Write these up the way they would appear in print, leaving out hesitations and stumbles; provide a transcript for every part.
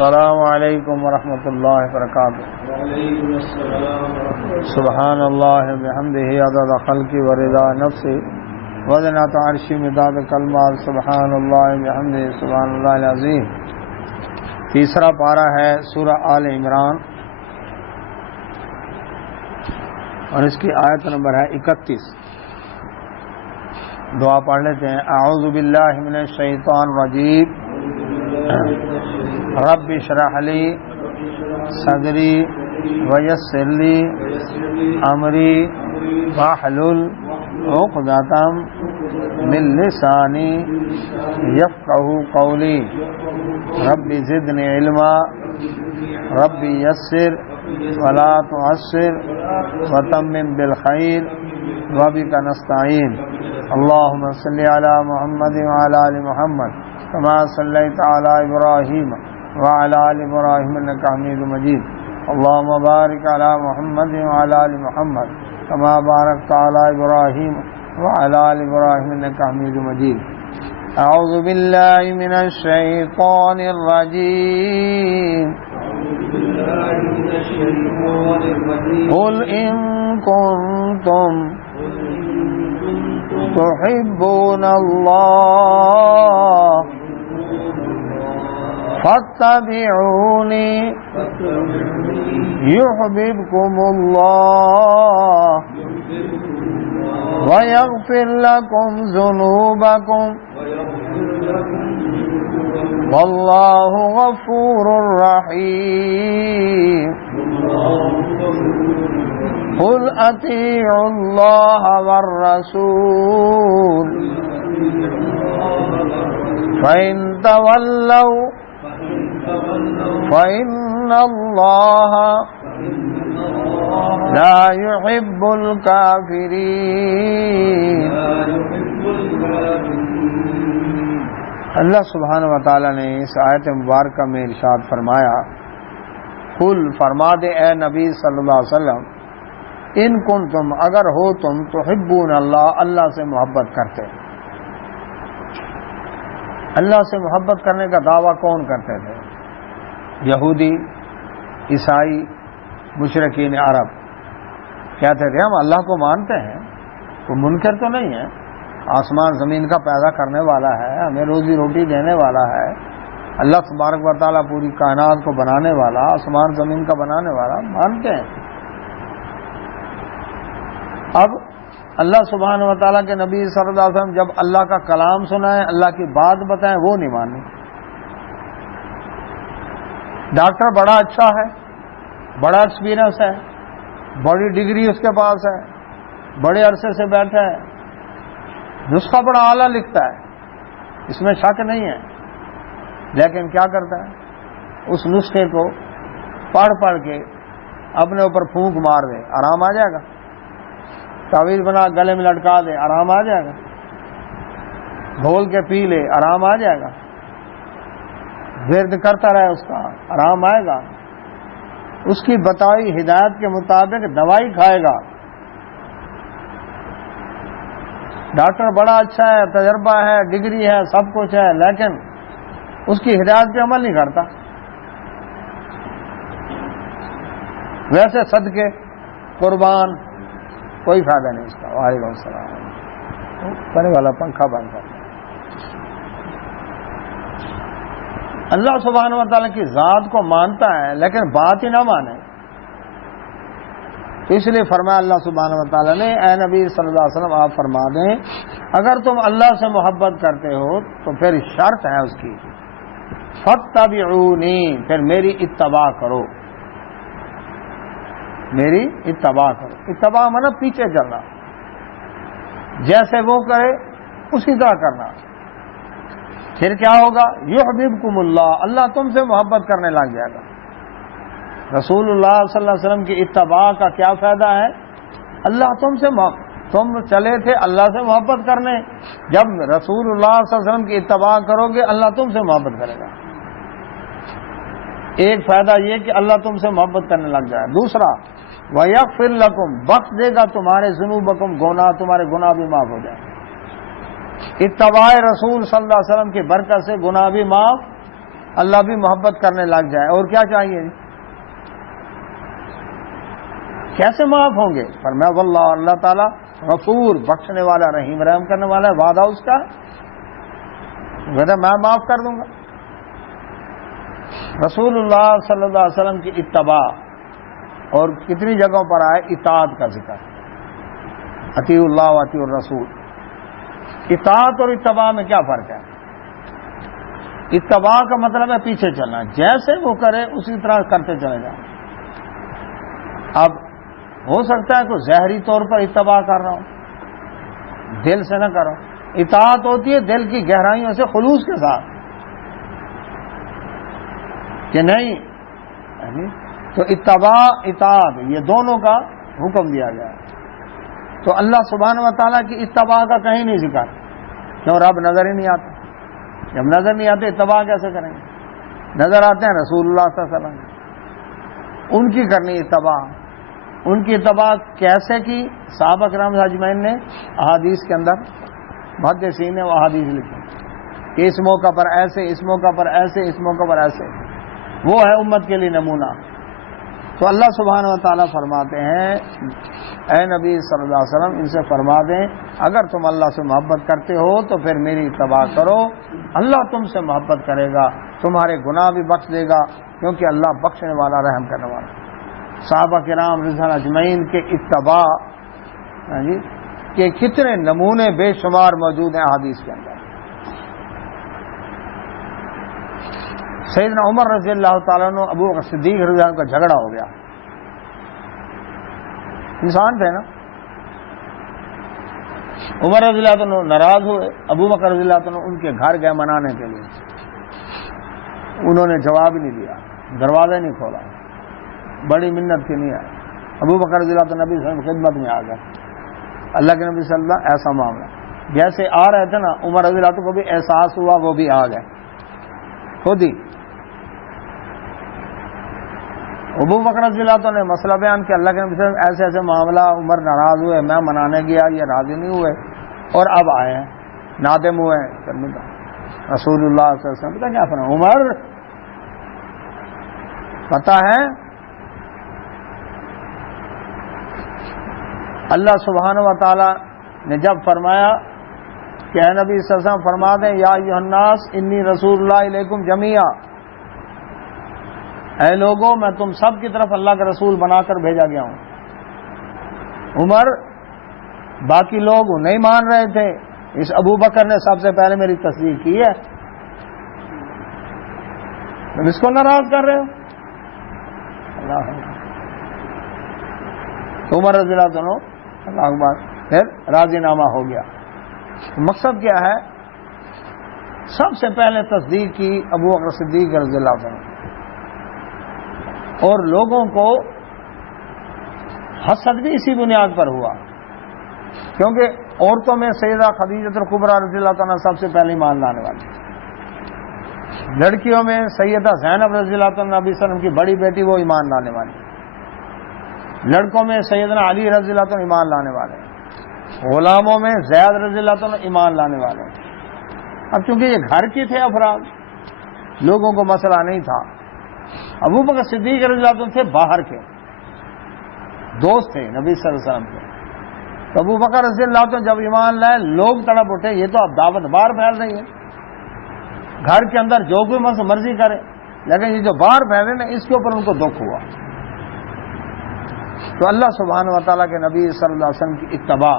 السلام علیکم ورحمۃ اللہ وبرکاتہ۔ وعلیکم السلام ورحمۃ اللہ۔ سبحان اللہ بحمدہ عدد خلقی ورضا نفسی وزنۃ عرشی مداد کلمات۔ سبحان اللہ بحمدہ سبحان اللہ العظیم۔ تیسرا پارہ ہے سورہ آل عمران اور اس کی آیت نمبر ہے 31۔ دعا پڑھ لیتے ہیں۔ اعوذ باللہ من الشیطان الرجیم، رب اشرح لی صدری ویسر لی امری واحلل عقدۃ من لسانی یفقهوا قولی رب زدنی علما رب یسر ولا تعسر وتمم بالخیر وبک نستعین۔ اللهم صل علی محمد وعلی آل محمد كما صليت على إبراهيم وعلى آل إبراهيم إنك حميد مجيد۔ اللهم بارك على محمد وعلى آل محمد كما باركت على إبراهيم وعلى آل إبراهيم إنك حميد مجيد۔ أعوذ بالله من الشيطان الرجيم، قل إن كنتم تحبون الله فاتبعوني يحببكم الله ويغفر لكم ذنوبكم والله غفور رحيم۔ قل اطیعوا اللہ والرسول فإن تولوا فإن اللہ لا يحب الكافرین۔ اللہ سبحانہ وتعالی نے اس آیت مبارکہ میں ارشاد فرمایا، قل فرما دے اے نبی صلی اللہ علیہ وسلم، ان کنتم اگر ہو تم تحبون اللہ، اللہ سے محبت کرتے۔ اللہ سے محبت کرنے کا دعویٰ کون کرتے تھے؟ یہودی، عیسائی، مشرکین عرب کہتے تھے ہم اللہ کو مانتے ہیں، وہ منکر تو نہیں ہے، آسمان زمین کا پیدا کرنے والا ہے، ہمیں روزی روٹی دینے والا ہے، اللہ تبارک و تعالیٰ پوری کائنات کو بنانے والا، آسمان زمین کا بنانے والا، مانتے ہیں۔ اب اللہ سبحانہ و تعالیٰ کے نبی صلی اللہ علیہ وسلم جب اللہ کا کلام سنائیں، اللہ کی بات بتائیں، وہ نہیں مانی۔ ڈاکٹر بڑا اچھا ہے، بڑا ایکسپیرئنس ہے، بڑی ڈگری اس کے پاس ہے، بڑے عرصے سے بیٹھا ہے، نسخہ بڑا اعلیٰ لکھتا ہے، اس میں شک نہیں ہے، لیکن کیا کرتا ہے؟ اس نسخے کو پڑھ پڑھ کے اپنے اوپر پھونک مار دے، آرام آ جائے گا۔ تعویذ بنا گلے میں لٹکا دے، آرام آ جائے گا۔ گھول کے پی لے، آرام آ جائے گا۔ ورد کرتا رہے اس کا، آرام آئے گا۔ اس کی بتائی ہدایت کے مطابق دوائی کھائے گا۔ ڈاکٹر بڑا اچھا ہے، تجربہ ہے، ڈگری ہے، سب کچھ ہے، لیکن اس کی ہدایت پہ عمل نہیں کرتا۔ ویسے صدقے قربان کوئی فائدہ نہیں اس کا۔ وعلیکم السلام۔ پڑھنے والا پنکھا بند کر۔ اللہ سبحانہ و تعالیٰ کی ذات کو مانتا ہے لیکن بات ہی نہ مانے، اس لیے فرمایا اللہ سبحانہ و تعالیٰ نے، اے نبی صلی اللہ علیہ وسلم آپ فرما دیں اگر تم اللہ سے محبت کرتے ہو تو پھر شرط ہے اس کی، فاتبعونی، پھر میری اتباع کرو، میری اتباع کرو۔ اتباع مطلب پیچھے چلنا، جیسے وہ کرے اسی طرح کرنا۔ پھر کیا ہوگا؟ یحببکم اللہ، اللہ تم سے محبت کرنے لگ جائے گا۔ رسول اللہ صلی اللہ علیہ وسلم کی اتباع کا کیا فائدہ ہے؟ اللہ تم سے تم چلے تھے اللہ سے محبت کرنے، جب رسول اللہ صلی اللہ علیہ وسلم کی اتباع کرو گے اللہ تم سے محبت کرے گا۔ ایک فائدہ یہ کہ اللہ تم سے محبت کرنے لگ جائے۔ دوسرا، وَيَغْفِرْ لَكُمْ، بخش دے گا تمہارے ذنوبکم، گناہ، تمہارے گناہ بھی معاف ہو جائیں۔ اتباع رسول صلی اللہ علیہ وسلم کی برکت سے گناہ بھی معاف اللہ بھی محبت کرنے لگ جائے، اور کیا چاہیے جی؟ کیسے معاف ہوں گے؟ فرمایا واللہ، اللہ تعالیٰ غفور، بخشنے والا، رحیم، رحم کرنے والا ہے، وعدہ اس کا کہتا میں معاف کر دوں گا۔ رسول اللہ صلی اللہ علیہ وسلم کی اتباع، اور کتنی جگہوں پر آئے اطاعت کا ذکر، اطیعوا اللہ و اطیعوا الرسول۔ اطاعت اور اتباع میں کیا فرق ہے؟ اتباع کا مطلب ہے پیچھے چلنا، جیسے وہ کرے اسی طرح کرتے چلے جائیں۔ اب ہو سکتا ہے کوئی ظاہری طور پر اتباع کر رہا ہوں، دل سے نہ کرو۔ اطاعت ہوتی ہے دل کی گہرائیوں سے خلوص کے ساتھ، کہ نہیں، تو اتباع اطاعت یہ دونوں کا حکم دیا گیا ہے۔ تو اللہ سبحانہ و تعالیٰ کی اتباع کا کہیں نہیں ذکر، کیوں؟ رب نظر ہی نہیں آتا، جب نظر نہیں آتے اتباع کیسے کریں گے؟ نظر آتے ہیں رسول اللہ صلی اللہ علیہ وسلم، ان کی کرنی اتباع۔ ان کی اتباع کیسے کی؟ صحابہ کرام اجمعین نے احادیث کے اندر، محدثین نے وہ احادیث لکھی کہ اس موقع پر ایسے، اس موقع پر ایسے، اس موقع پر ایسے، وہ ہے امت کے لیے نمونہ۔ تو اللہ سبحانہ و تعالیٰ فرماتے ہیں اے نبی صلی اللہ علیہ وسلم ان سے فرما دیں اگر تم اللہ سے محبت کرتے ہو تو پھر میری اتباع کرو، اللہ تم سے محبت کرے گا، تمہارے گناہ بھی بخش دے گا، کیونکہ اللہ بخشنے والا، رحم کرنے والا۔ صحابہ کرام رضوان اجمعین کے اتباع کے کتنے نمونے بے شمار موجود ہیں احادیث کے اندر۔ سیدنا عمر رضی اللہ تعالیٰ عنہ ابو بکر صدیق رضی اللہ عنہ کا جھگڑا ہو گیا، انسان تھے نا۔ عمر رضی اللہ عنہ ناراض ہوئے، ابو بکر رضی اللہ عنہ ان کے گھر گئے منانے کے لیے، انہوں نے جواب ہی نہیں دیا، دروازہ نہیں کھولا، بڑی منت کی نہیں آئی۔ ابو بکر رضی اللہ عنہ نبی صلی اللہ علیہ وسلم خدمت میں آ گئے، اللہ کے نبی صلی اللہ علیہ وسلم ایسا معاملہ، جیسے آ رہے تھے نا عمر رضی اللہ عنہ کو بھی احساس ہوا، وہ بھی آ گئے خود ہی۔ ابو بکر رضی اللہ عنہ نے مسئلہ بیان کیا، اللہ کے نبی صلی اللہ علیہ وسلم ایسے ایسے معاملہ، عمر ناراض ہوئے، میں منانے گیا، یہ راضی نہیں ہوئے، اور اب آئے ہیں نادم ہوئے ہیں۔ رسول اللہ صلی اللہ علیہ وسلم پتہ کیا فرمایا؟ عمر پتہ ہے اللہ سبحانہ و تعالی نے جب فرمایا کہ اے نبی صلی اللہ علیہ وسلم فرما دیں یا ایھا الناس انی رسول اللہ علیکم جمیعا، اے لوگوں میں تم سب کی طرف اللہ کا رسول بنا کر بھیجا گیا ہوں۔ عمر باقی لوگ نہیں مان رہے تھے، اس ابو بکر نے سب سے پہلے میری تصدیق کی ہے، تم اس کو ناراض کر رہے ہو؟ اللہ تو عمر رضی اللہ عنہ اللہ اکبر پھر راضی نامہ ہو گیا۔ مقصد کیا ہے؟ سب سے پہلے تصدیق کی ابو بکر صدیق رضی اللہ عنہ، اور لوگوں کو حسد بھی اسی بنیاد پر ہوا، کیونکہ عورتوں میں سیدہ خدیجہ الکبریٰ رضی اللہ عنہ سب سے پہلے ایمان لانے والی، لڑکیوں میں سیدہ زینب رضی اللہ عنہ نبی صلی اللہ علیہ وسلم کی بڑی بیٹی، وہ ایمان لانے والی، لڑکوں میں سیدنا علی رضی اللہ عنہ ایمان لانے والے، غلاموں میں زید رضی اللہ عنہ ایمان لانے والے۔ اب چونکہ یہ گھر کے تھے افراد، لوگوں کو مسئلہ نہیں تھا۔ ابو بکر صدیق رضی اللہ عنہ تھے باہر کے دوست تھے نبی صلی اللہ علیہ وسلم کے، تو ابو بکر رضی اللہ عنہ جب ایمان لائے لوگ تڑپ اٹھے، یہ تو اب دعوت باہر پھیل رہی ہے، گھر کے اندر جو کوئی مرضی کرے، لیکن یہ جو باہر پھیل رہے نا اس کے اوپر ان کو دکھ ہوا۔ تو اللہ سبحانہ و تعالیٰ کے نبی صلی اللہ علیہ وسلم کی اتباع،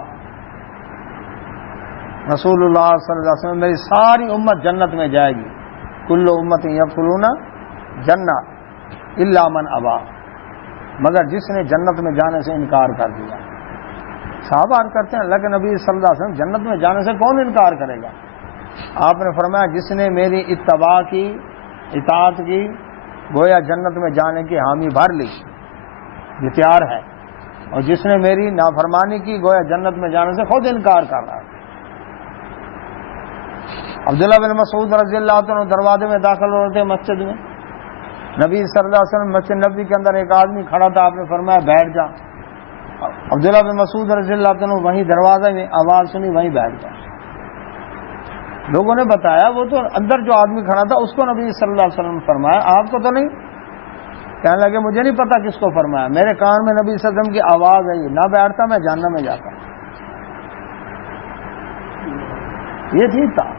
رسول اللہ صلی اللہ علیہ وسلم میری ساری امت جنت میں جائے گی، کل امت یدخلون جنہ الا من ابا، مگر جس نے جنت میں جانے سے انکار کر دیا۔ صحابہ عرض کرتے ہیں اللہ کے نبی صلی اللہ علیہ وسلم جنت میں جانے سے کون انکار کرے گا؟ آپ نے فرمایا جس نے میری اتباع کی، اطاعت کی، گویا جنت میں جانے کی حامی بھر لی، یہ تیار ہے، اور جس نے میری نافرمانی کی گویا جنت میں جانے سے خود انکار کر رہا ہے۔ عبداللہ بن مسعود رضی اللہ عنہ دروازے میں داخل ہو رہے تھے مسجد میں، نبی صلی اللہ علیہ وسلم مسجد نبوی کے اندر ایک آدمی کھڑا تھا، آپ نے فرمایا بیٹھ جا۔ عبداللہ بن مسعود رضی اللہ عنہ وہیں دروازے میں آواز سنی، وہیں بیٹھ گیا۔ لوگوں نے بتایا وہ تو اندر جو آدمی کھڑا تھا اس کو نبی صلی اللہ علیہ وسلم نے فرمایا، آپ کو تو نہیں؟ کہنے لگے مجھے نہیں پتا کس کو فرمایا، میرے کان میں نبی صلی اللہ علیہ وسلم کی آواز آئی، نہ بیٹھتا میں جہنم میں جاتا۔ یہ ٹھیک تھا۔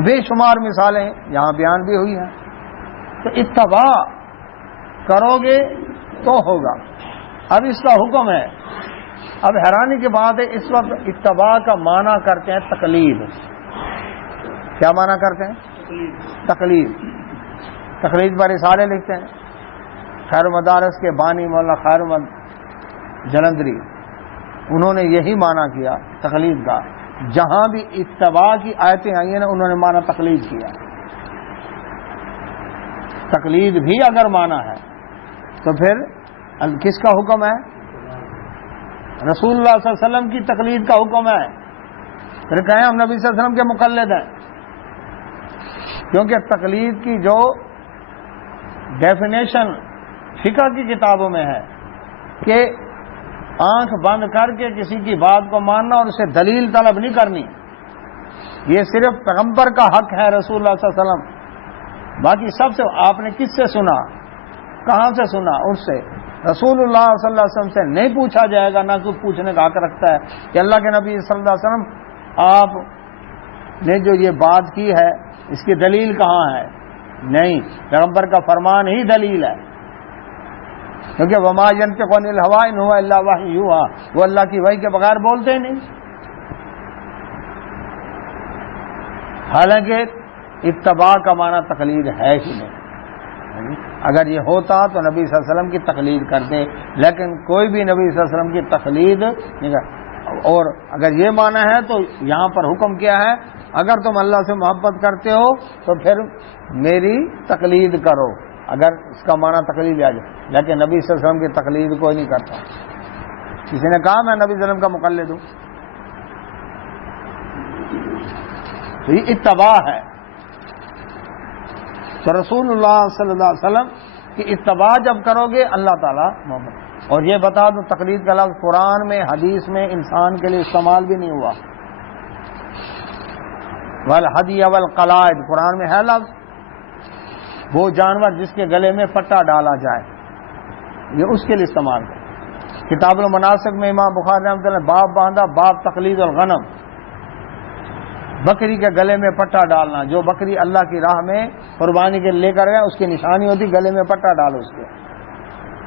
بے شمار مثالیں یہاں بیان بھی ہوئی ہیں۔ تو اتباع کرو گے تو ہوگا۔ اب اس کا حکم ہے۔ اب حیرانی کی بات ہے اس وقت اتباع کا معنی کرتے ہیں تقلید۔ کیا معنی کرتے ہیں؟ تقلید۔ تقلید پر رسالے لکھتے ہیں خیر مدارس کے بانی مولانا خیر جلندری، انہوں نے یہی معنی کیا تقلید کا۔ جہاں بھی اتباع کی آیتیں آئی ہیں نا انہوں نے معنی تقلید کیا۔ تقلید بھی اگر معنی ہے تو پھر کس کا حکم ہے؟ رسول اللہ صلی اللہ علیہ وسلم کی تقلید کا حکم ہے۔ پھر کہیں ہم نبی صلی اللہ علیہ وسلم کے مقلد ہیں، کیونکہ تقلید کی جو ڈیفینیشن فقہ کی کتابوں میں ہے کہ آنکھ بند کر کے کسی کی بات کو ماننا اور اسے دلیل طلب نہیں کرنی، یہ صرف پیغمبر کا حق ہے رسول اللہ صلی اللہ علیہ وسلم۔ باقی سب سے آپ نے کس سے سنا، کہاں سے سنا؟ اس سے۔ رسول اللہ صلی اللہ علیہ وسلم سے نہیں پوچھا جائے گا، نہ کوئی پوچھنے کا حق رکھتا ہے کہ اللہ کے نبی صلی اللہ علیہ وسلم آپ نے جو یہ بات کی ہے اس کی دلیل کہاں ہے؟ نہیں، پیغمبر کا فرمان ہی دلیل ہے، کیونکہ وما ينطق عن الهوى ان هو الا وحی یوحى، وہ اللہ کی وحی کے بغیر بولتے ہی نہیں۔ حالانکہ اتباع کا معنی تقلید ہے ہی نہیں۔ اگر یہ ہوتا تو نبی صلی اللہ علیہ وسلم کی تقلید کرتے، لیکن کوئی بھی نبی صلی اللہ علیہ وسلم کی تقلید نہیں کرتا۔ اور اگر یہ معنی ہے تو یہاں پر حکم کیا ہے؟ اگر تم اللہ سے محبت کرتے ہو تو پھر میری تقلید کرو، اگر اس کا معنی تقلید آ جائے۔ لیکن نبی صلی اللہ علیہ وسلم کی تقلید کوئی نہیں کرتا۔ کسی نے کہا میں نبی صلی اللہ علیہ وسلم کا مقلد ہوں، تو یہ اتباع ہے۔ تو رسول اللہ صلی اللہ علیہ وسلم کی اتباع جب کرو گے اللہ تعالیٰ محبت۔ اور یہ بتا دوں تقلید کا لفظ قرآن میں حدیث میں انسان کے لیے استعمال بھی نہیں ہوا۔ والہدی والقلائد قرآن میں ہے لفظ، وہ جانور جس کے گلے میں پٹا ڈالا جائے، یہ اس کے لیے استعمال ہے۔ کتاب المناسک میں امام بخاری رحمۃ اللہ نے باب باندھا، باب تقلید الغنم، بکری کے گلے میں پٹا ڈالنا۔ جو بکری اللہ کی راہ میں قربانی کے لے کر گئے اس کی نشانی ہوتی گلے میں پٹا ڈالو اس کے،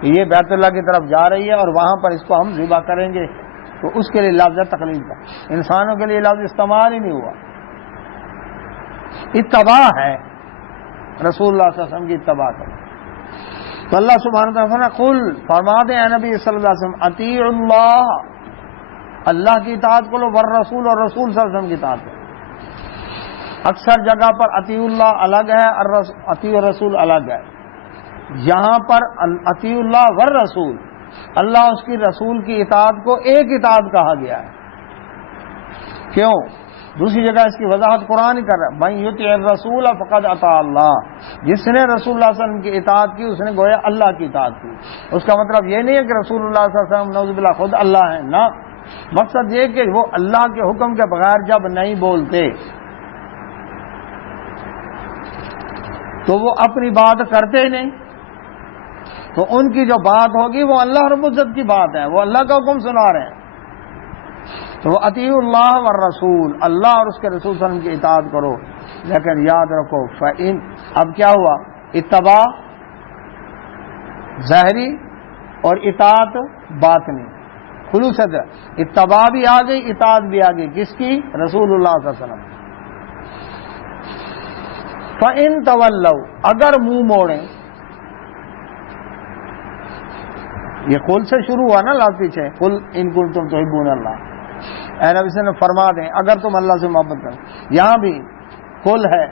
یہ بیت اللہ کی طرف جا رہی ہے اور وہاں پر اس کو ہم ذبح کریں گے، تو اس کے لیے لفظ ہے تقلید کا۔ انسانوں کے لیے لفظ استعمال ہی نہیں ہوا۔ اتباع ہے، رسول اللہ صلی اللہ علیہ وسلم کی اتباع کرو۔ تو اللہ سبحانہ وتعالیٰ نے قل فرما دیں اے نبی صلی اللہ علیہ وسلم، اطیعوا اللہ، اللہ کی اطاعت کرو، والرسول، اور رسول صلی اللہ علیہ وسلم کی اطاعت کرو۔ اکثر جگہ پر اطیع اللہ الگ ہے اور اطیع الرسول الگ ہے۔ یہاں پر اطیع اللہ والرسول، اللہ اس کی رسول کی اطاعت کو ایک اطاعت کہا گیا ہے۔ کیوں؟ دوسری جگہ اس کی وضاحت قرآن ہی کر رہا ہے، من یطع الرسول فقد اطاع اللہ، جس نے رسول اللہ صلی اللہ علیہ وسلم کی اطاعت کی اس نے گویا اللہ کی اطاعت کی۔ اس کا مطلب یہ نہیں ہے کہ رسول اللہ صلی اللہ علیہ وسلم نعوذ باللہ خود اللہ ہیں، نہ، مقصد یہ کہ وہ اللہ کے حکم کے بغیر جب نہیں بولتے تو وہ اپنی بات کرتے ہی نہیں، تو ان کی جو بات ہوگی وہ اللہ رب العزت کی بات ہے، وہ اللہ کا حکم سنا رہے ہیں۔ تو وہ اطیع اللہ والرسول، اللہ اور اس کے رسول صلی اللہ علیہ وسلم کی اطاعت کرو۔ لیکن یاد رکھو فإن، اب کیا ہوا؟ اتباع ظاہری اور اطاعت باطنی، خلوص ہے۔ اتباع بھی آ گئی، اطاعت بھی آ گئی، کس کی؟ رسول اللہ صلی اللہ علیہ وسلم۔ فإن تولوا، اگر منہ موڑیں، یہ قل سے شروع ہوا نا لفظ پیچھے، قل ان کنتم تحبون اللہ، اے نبی صلی اللہ علیہ وسلم فرما دیں اگر تم اللہ سے محبت کرو۔ یہاں بھی قل ہے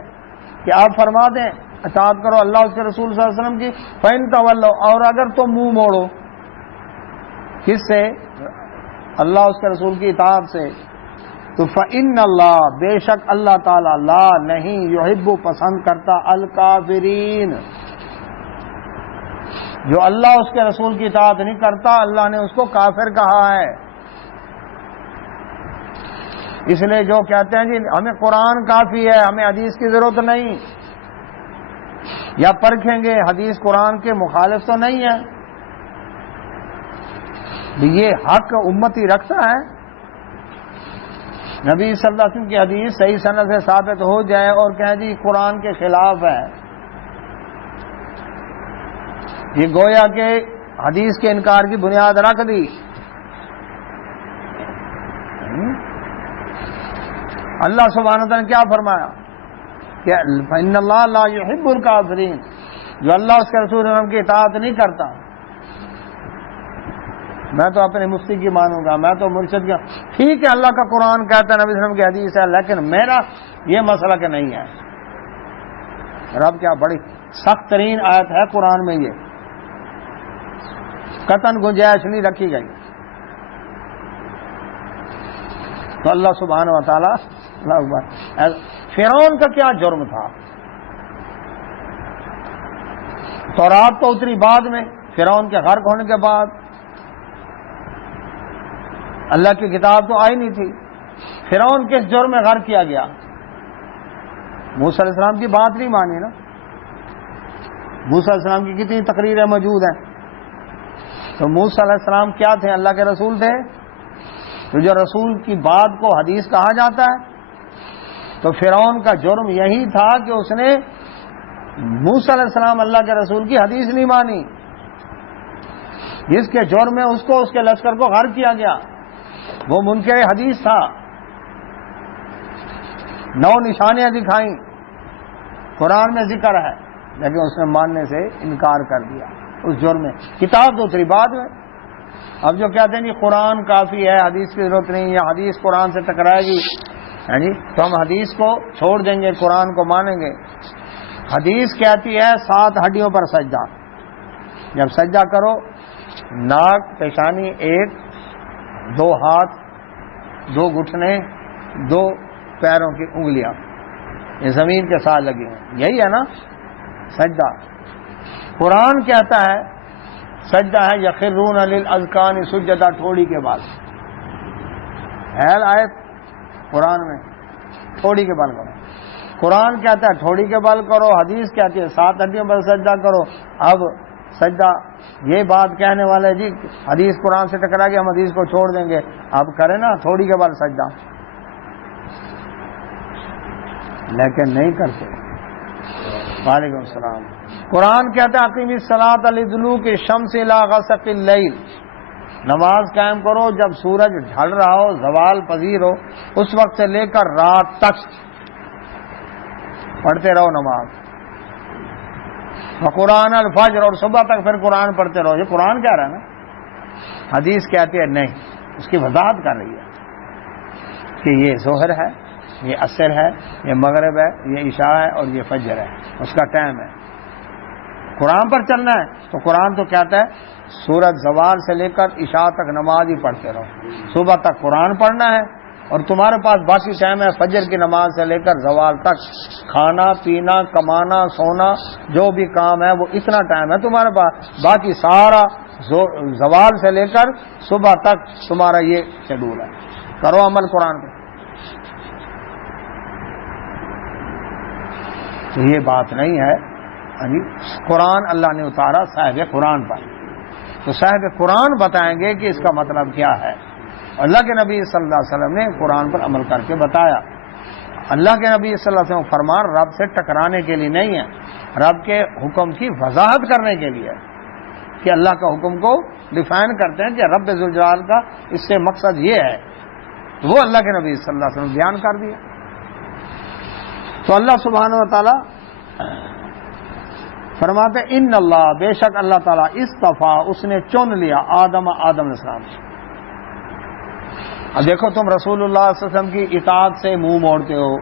کہ آپ فرما دیں اطاعت کرو اللہ اس کے رسول صلی اللہ علیہ وسلم کی۔ فإن تولوا، اور اگر تم منہ موڑو، کس سے؟ اللہ اس کے رسول کی اطاعت سے، تو فإن اللہ، بے شک اللہ تعالی، لا نہیں، یحب، پسند کرتا، الکافرین، جو اللہ اس کے رسول کی اطاعت نہیں کرتا اللہ نے اس کو کافر کہا ہے۔ اس لیے جو کہتے ہیں جی ہمیں قرآن کافی ہے، ہمیں حدیث کی ضرورت نہیں، یا پرکھیں گے حدیث قرآن کے مخالف تو نہیں ہے، یہ حق امتی رکھتا ہے۔ نبی صلی اللہ علیہ وسلم کی حدیث صحیح سند سے ثابت ہو جائے اور کہیں جی قرآن کے خلاف ہے، یہ گویا کہ حدیث کے انکار کی بنیاد رکھ دی۔ اللہ سبحانہ وتعالی نے کیا فرمایا کہ ان اللہ لا يحب الکافرین، جو اللہ اس کے رسول کی اطاعت نہیں کرتا۔ میں تو اپنے مفتی کی مانوں گا، میں تو مرشد کا، ٹھیک ہے اللہ کا قرآن کہتا ہے، نبی صلی اللہ علیہ وسلم کی حدیث ہے، لیکن میرا یہ مسئلہ کہ نہیں ہے۔ رب کیا بڑی سخت ترین آیت ہے قرآن میں، یہ قطعاً گنجائش نہیں رکھی گئی۔ تو اللہ سبحانہ و تعالیٰ، اللہ اکبر، فرعون کا کیا جرم تھا؟ تورات تو اتری بعد میں، فرعون کے غرق ہونے کے بعد، اللہ کی کتاب تو آئی نہیں تھی۔ فرعون کس جرم میں غرق کیا گیا؟ موسیٰ علیہ السلام کی بات نہیں مانی نا۔ موسیٰ علیہ السلام کی کتنی تقریریں موجود ہیں، تو موسیٰ علیہ السلام کیا تھے؟ اللہ کے رسول تھے۔ تو جو رسول کی بات کو حدیث کہا جاتا ہے، تو فرعون کا جرم یہی تھا کہ اس نے موسیٰ علیہ السلام اللہ کے رسول کی حدیث نہیں مانی، جس کے جرم میں اس کو، اس کے لشکر کو غرق کیا گیا۔ وہ منکر حدیث تھا، 9 نشانیاں دکھائیں، قرآن میں ذکر ہے، لیکن اس نے ماننے سے انکار کر دیا اس جرم میں۔ کتاب تو اتری بعد میں۔ اب جو کہتے ہیں جی قرآن کافی ہے، حدیث کی ضرورت نہیں، یا حدیث قرآن سے ٹکرائے گی، جی تو ہم حدیث کو چھوڑ دیں گے، قرآن کو مانیں گے۔ حدیث کہتی ہے 7 ہڈیوں پر سجدہ، جب سجدہ کرو، ناک، پیشانی 1، 2 ہاتھ، 2 گھٹنے، 2 پیروں کی انگلیاں، یہ زمین کے ساتھ لگی ہیں، یہی ہے نا سجدہ۔ قرآن کہتا ہے سجدہ ہے یخرون للاذقان سجدہ، ٹھوڑی کے بال، ہے آیت قرآن میں، ٹھوڑی کے بال کرو۔ قرآن کہتا ہے ٹھوڑی کے بال کرو، حدیث کہتی ہے 7 ہڈیوں پر سجدہ کرو۔ اب سجدہ، یہ بات کہنے والے جی حدیث قرآن سے ٹکرا کے ہم حدیث کو چھوڑ دیں گے، اب کریں نا تھوڑی کے بعد سجدہ، لیکن نہیں کرتے۔ وعلیکم السلام۔ قرآن کہتا ہے اقیم الصلاۃ لدلوک الشمس الی غسق اللیل، نماز قائم کرو جب سورج ڈھل رہا ہو، زوال پذیر ہو، اس وقت سے لے کر رات تک پڑھتے رہو نماز۔ قرآن الفجر، اور صبح تک پھر قرآن پڑھتے رہو۔ یہ قرآن کہہ رہا ہے نا، حدیث کہتی ہے نہیں، اس کی وضاحت کر رہی ہے کہ یہ ظہر ہے، یہ عصر ہے، یہ مغرب ہے، یہ عشاء ہے، اور یہ فجر ہے، اس کا ٹائم ہے۔ قرآن پر چلنا ہے تو قرآن تو کہتا ہے سورج زوال سے لے کر عشاء تک نماز ہی پڑھتے رہو، صبح تک قرآن پڑھنا ہے، اور تمہارے پاس باقی ٹائم ہے فجر کی نماز سے لے کر زوال تک، کھانا پینا کمانا سونا جو بھی کام ہے وہ اتنا ٹائم ہے تمہارے پاس، باقی سارا زوال سے لے کر صبح تک تمہارا یہ شیڈول ہے، کرو عمل قرآن پہ۔ تو یہ بات نہیں ہے، قرآن اللہ نے اتارا صاحب قرآن پر، تو صاحب قرآن بتائیں گے کہ اس کا مطلب کیا ہے۔ اللہ کے نبی صلی اللہ علیہ وسلم نے قرآن پر عمل کر کے بتایا۔ اللہ کے نبی صلی اللہ علیہ وسلم فرمان رب سے ٹکرانے کے لیے نہیں ہے، رب کے حکم کی وضاحت کرنے کے لیے، کہ اللہ کا حکم کو ڈیفائن کرتے ہیں کہ رب ذوالجلال کا اس سے مقصد یہ ہے، وہ اللہ کے نبی صلی اللہ علیہ وسلم بیان کر دیا۔ تو اللہ سبحانہ و تعالی فرماتے ان اللہ، بے شک اللہ تعالیٰ اصطفیٰ، اس نے چن لیا آدم علیہ السلام سے۔ اب دیکھو تم رسول اللہ صلی اللہ علیہ وسلم کی اطاعت سے منہ موڑتے ہو،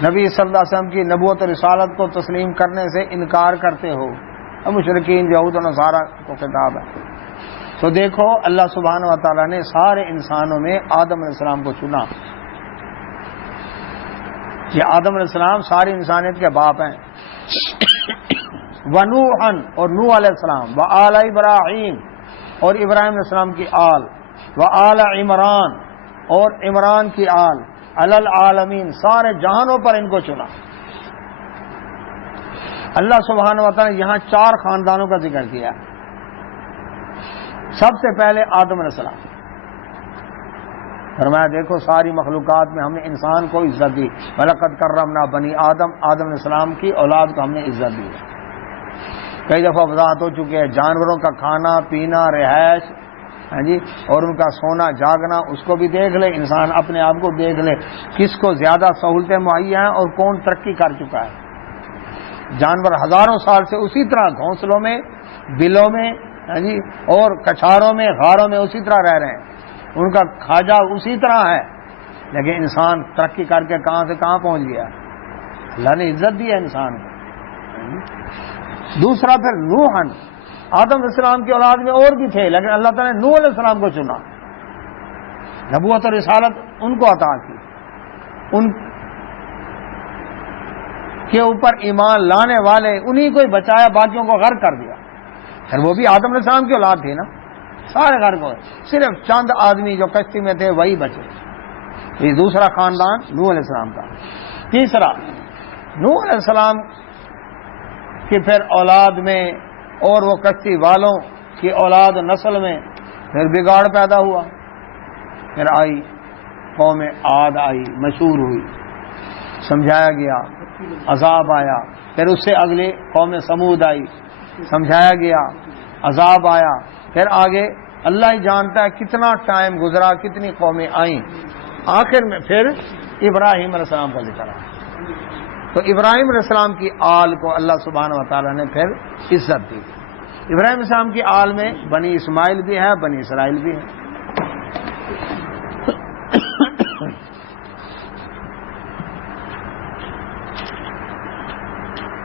نبی صلی اللہ علیہ وسلم کی نبوت و رسالت کو تسلیم کرنے سے انکار کرتے ہو، اب مشرکین یہود و نصارہ کو خطاب ہے۔ تو دیکھو اللہ سبحانہ و تعالیٰ نے سارے انسانوں میں آدم علیہ السلام کو چنا، یہ آدم علیہ السلام ساری انسانیت کے باپ ہیں، ونوحً، اور نوح علیہ السلام، وآل ابراہیم، اور ابراہیم علیہ السلام کی آل، وآل عمران، اور عمران کی آل علی العالمین، سارے جہانوں پر ان کو چنا۔ اللہ سبحانہ و تعالی نے یہاں 4 خاندانوں کا ذکر کیا۔ سب سے پہلے آدم علیہ السلام، فرمایا دیکھو ساری مخلوقات میں ہم نے انسان کو عزت دی، وَلَقَدْ كَرَّمْنَا بَنِي آدم، آدم علیہ السلام کی اولاد کو ہم نے عزت دی۔ کئی دفعہ وضاحت ہو چکی ہے، جانوروں کا کھانا پینا، رہائش، ہاں جی، اور ان کا سونا جاگنا، اس کو بھی دیکھ لے، انسان اپنے آپ کو دیکھ لے، کس کو زیادہ سہولتیں مہیا ہیں اور کون ترقی کر چکا ہے۔ جانور ہزاروں سال سے اسی طرح گھونسلوں میں، بلوں میں، ہاں جی، اور کچھاروں میں، غاروں میں اسی طرح رہ رہے ہیں، ان کا کھاجا اسی طرح ہے، لیکن انسان ترقی کر کے کہاں سے کہاں پہنچ گیا۔ اللہ نے عزت دی ہے انسان کو۔ دوسرا پھر نوحن، آدم علیہ السلام کی اولاد میں اور بھی تھے، لیکن اللہ تعالیٰ نے نوح علیہ السلام کو چنا، نبوت اور رسالت ان کو عطا کی، ان کے اوپر ایمان لانے والے انہی کو ہی بچایا، باقیوں کو غرق کر دیا۔ پھر وہ بھی آدم علیہ السلام کی اولاد تھی نا، سارے غرق ہوئے، صرف چند آدمی جو کشتی میں تھے وہی بچے۔ یہ دوسرا خاندان نوح علیہ السلام کا۔ تیسرا، نوح علیہ السلام کی پھر اولاد میں اور وہ کشتی والوں کی اولاد نسل میں پھر بگاڑ پیدا ہوا، پھر آئی قوم عاد، آئی مشہور ہوئی، سمجھایا گیا، عذاب آیا، پھر اس سے اگلی قوم سمود آئی، سمجھایا گیا، عذاب آیا، پھر آگے اللہ ہی جانتا ہے کتنا ٹائم گزرا، کتنی قومیں آئیں، آخر میں پھر ابراہیم علیہ السلام کا ذکر آیا۔ تو ابراہیم علیہ السلام کی آل کو اللہ سبحانہ و تعالیٰ نے پھر عزت دی۔ ابراہیم علیہ السلام کی آل میں بنی اسماعیل بھی ہے، بنی اسرائیل بھی ہے۔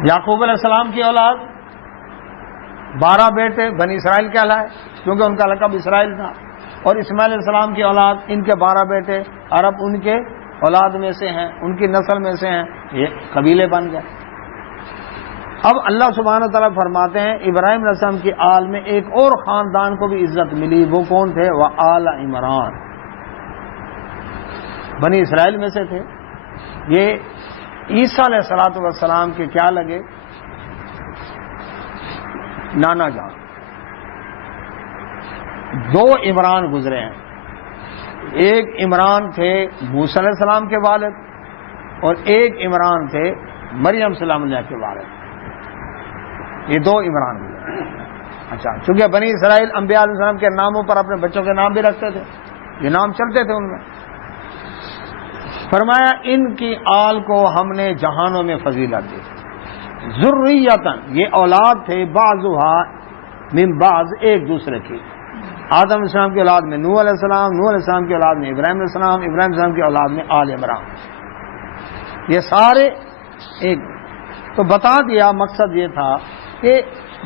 یعقوب علیہ السلام کی اولاد 12 بیٹے بنی اسرائیل کہلائے، کیونکہ ان کا لقب اسرائیل تھا، اور اسماعیل علیہ السلام کی اولاد، ان کے 12 بیٹے، عرب ان کے اولاد میں سے ہیں، ان کی نسل میں سے ہیں، یہ قبیلے بن گئے۔ اب اللہ سبحانہ تعالیٰ فرماتے ہیں ابراہیم علیہ السلام کی آل میں ایک اور خاندان کو بھی عزت ملی، وہ کون تھے؟ وہ آل عمران، بنی اسرائیل میں سے تھے۔ یہ عیسیٰ علیہ الصلوۃ والسلام کے کیا لگے؟ نانا جان۔ 2 عمران گزرے ہیں، ایک عمران تھے موسیٰ علیہ السلام کے والد، اور ایک عمران تھے مریم سلام اللہ کے والد۔ یہ 2 عمران ہوئے۔ اچھا، چونکہ بنی اسرائیل انبیاء علیہ السلام کے ناموں پر اپنے بچوں کے نام بھی رکھتے تھے، یہ نام چلتے تھے ان میں۔ فرمایا ان کی آل کو ہم نے جہانوں میں فضیلت دی، ذریتاً، یہ اولاد تھے، بعضھا من بعض، ایک دوسرے کی۔ آدم علیہ السلام کی اولاد میں نوح علیہ السلام، نوح علیہ السلام کی اولاد میں ابراہیم علیہ السلام، ابراہیم علیہ السلام کی اولاد میں آل عمران، یہ سارے ایک۔ تو بتا دیا، مقصد یہ تھا کہ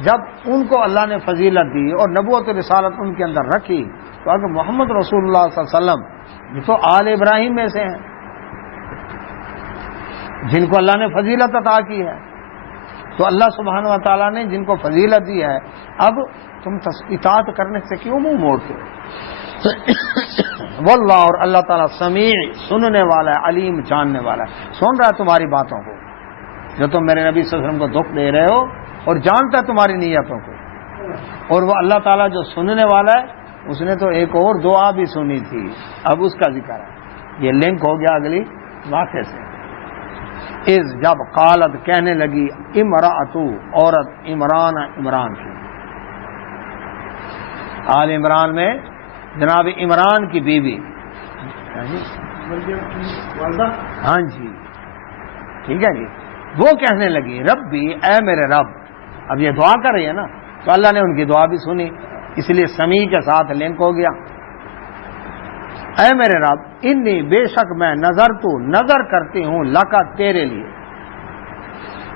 جب ان کو اللہ نے فضیلت دی اور نبوت و رسالت ان کے اندر رکھی، تو اگر محمد رسول اللہ صلی اللہ علیہ وسلم یہ تو آل ابراہیم میں سے ہیں جن کو اللہ نے فضیلت عطا کی ہے، تو اللہ سبحانہ و تعالیٰ نے جن کو فضیلت دی ہے، اب تم اطاعت کرنے سے کیوں منہ موڑتے ہو؟ واللہ، اور اللہ تعالیٰ سمیع، سننے والا ہے، علیم، جاننے والا ہے، سن رہا ہے تمہاری باتوں کو جو تم میرے نبی صلی اللہ علیہ وسلم کو دکھ دے رہے ہو، اور جانتا ہے تمہاری نیتوں کو۔ اور وہ اللہ تعالیٰ جو سننے والا ہے، اس نے تو ایک اور دعا بھی سنی تھی، اب اس کا ذکر ہے، یہ لنک ہو گیا اگلی واقعے سے۔ جب قالت، کہنے لگی، امرأتو، عورت، عمران کی، آل عمران میں جناب عمران کی بیوی، ہاں جی، ٹھیک ہے جی، وہ کہنے لگی، ربی، اے میرے رب۔ اب یہ دعا کر رہی ہے نا، تو اللہ نے ان کی دعا بھی سنی، اس لیے سمیع کے ساتھ لنک ہو گیا۔ اے میرے رب، انی، بے شک میں، نظر کرتی ہوں، لکا، تیرے لیے۔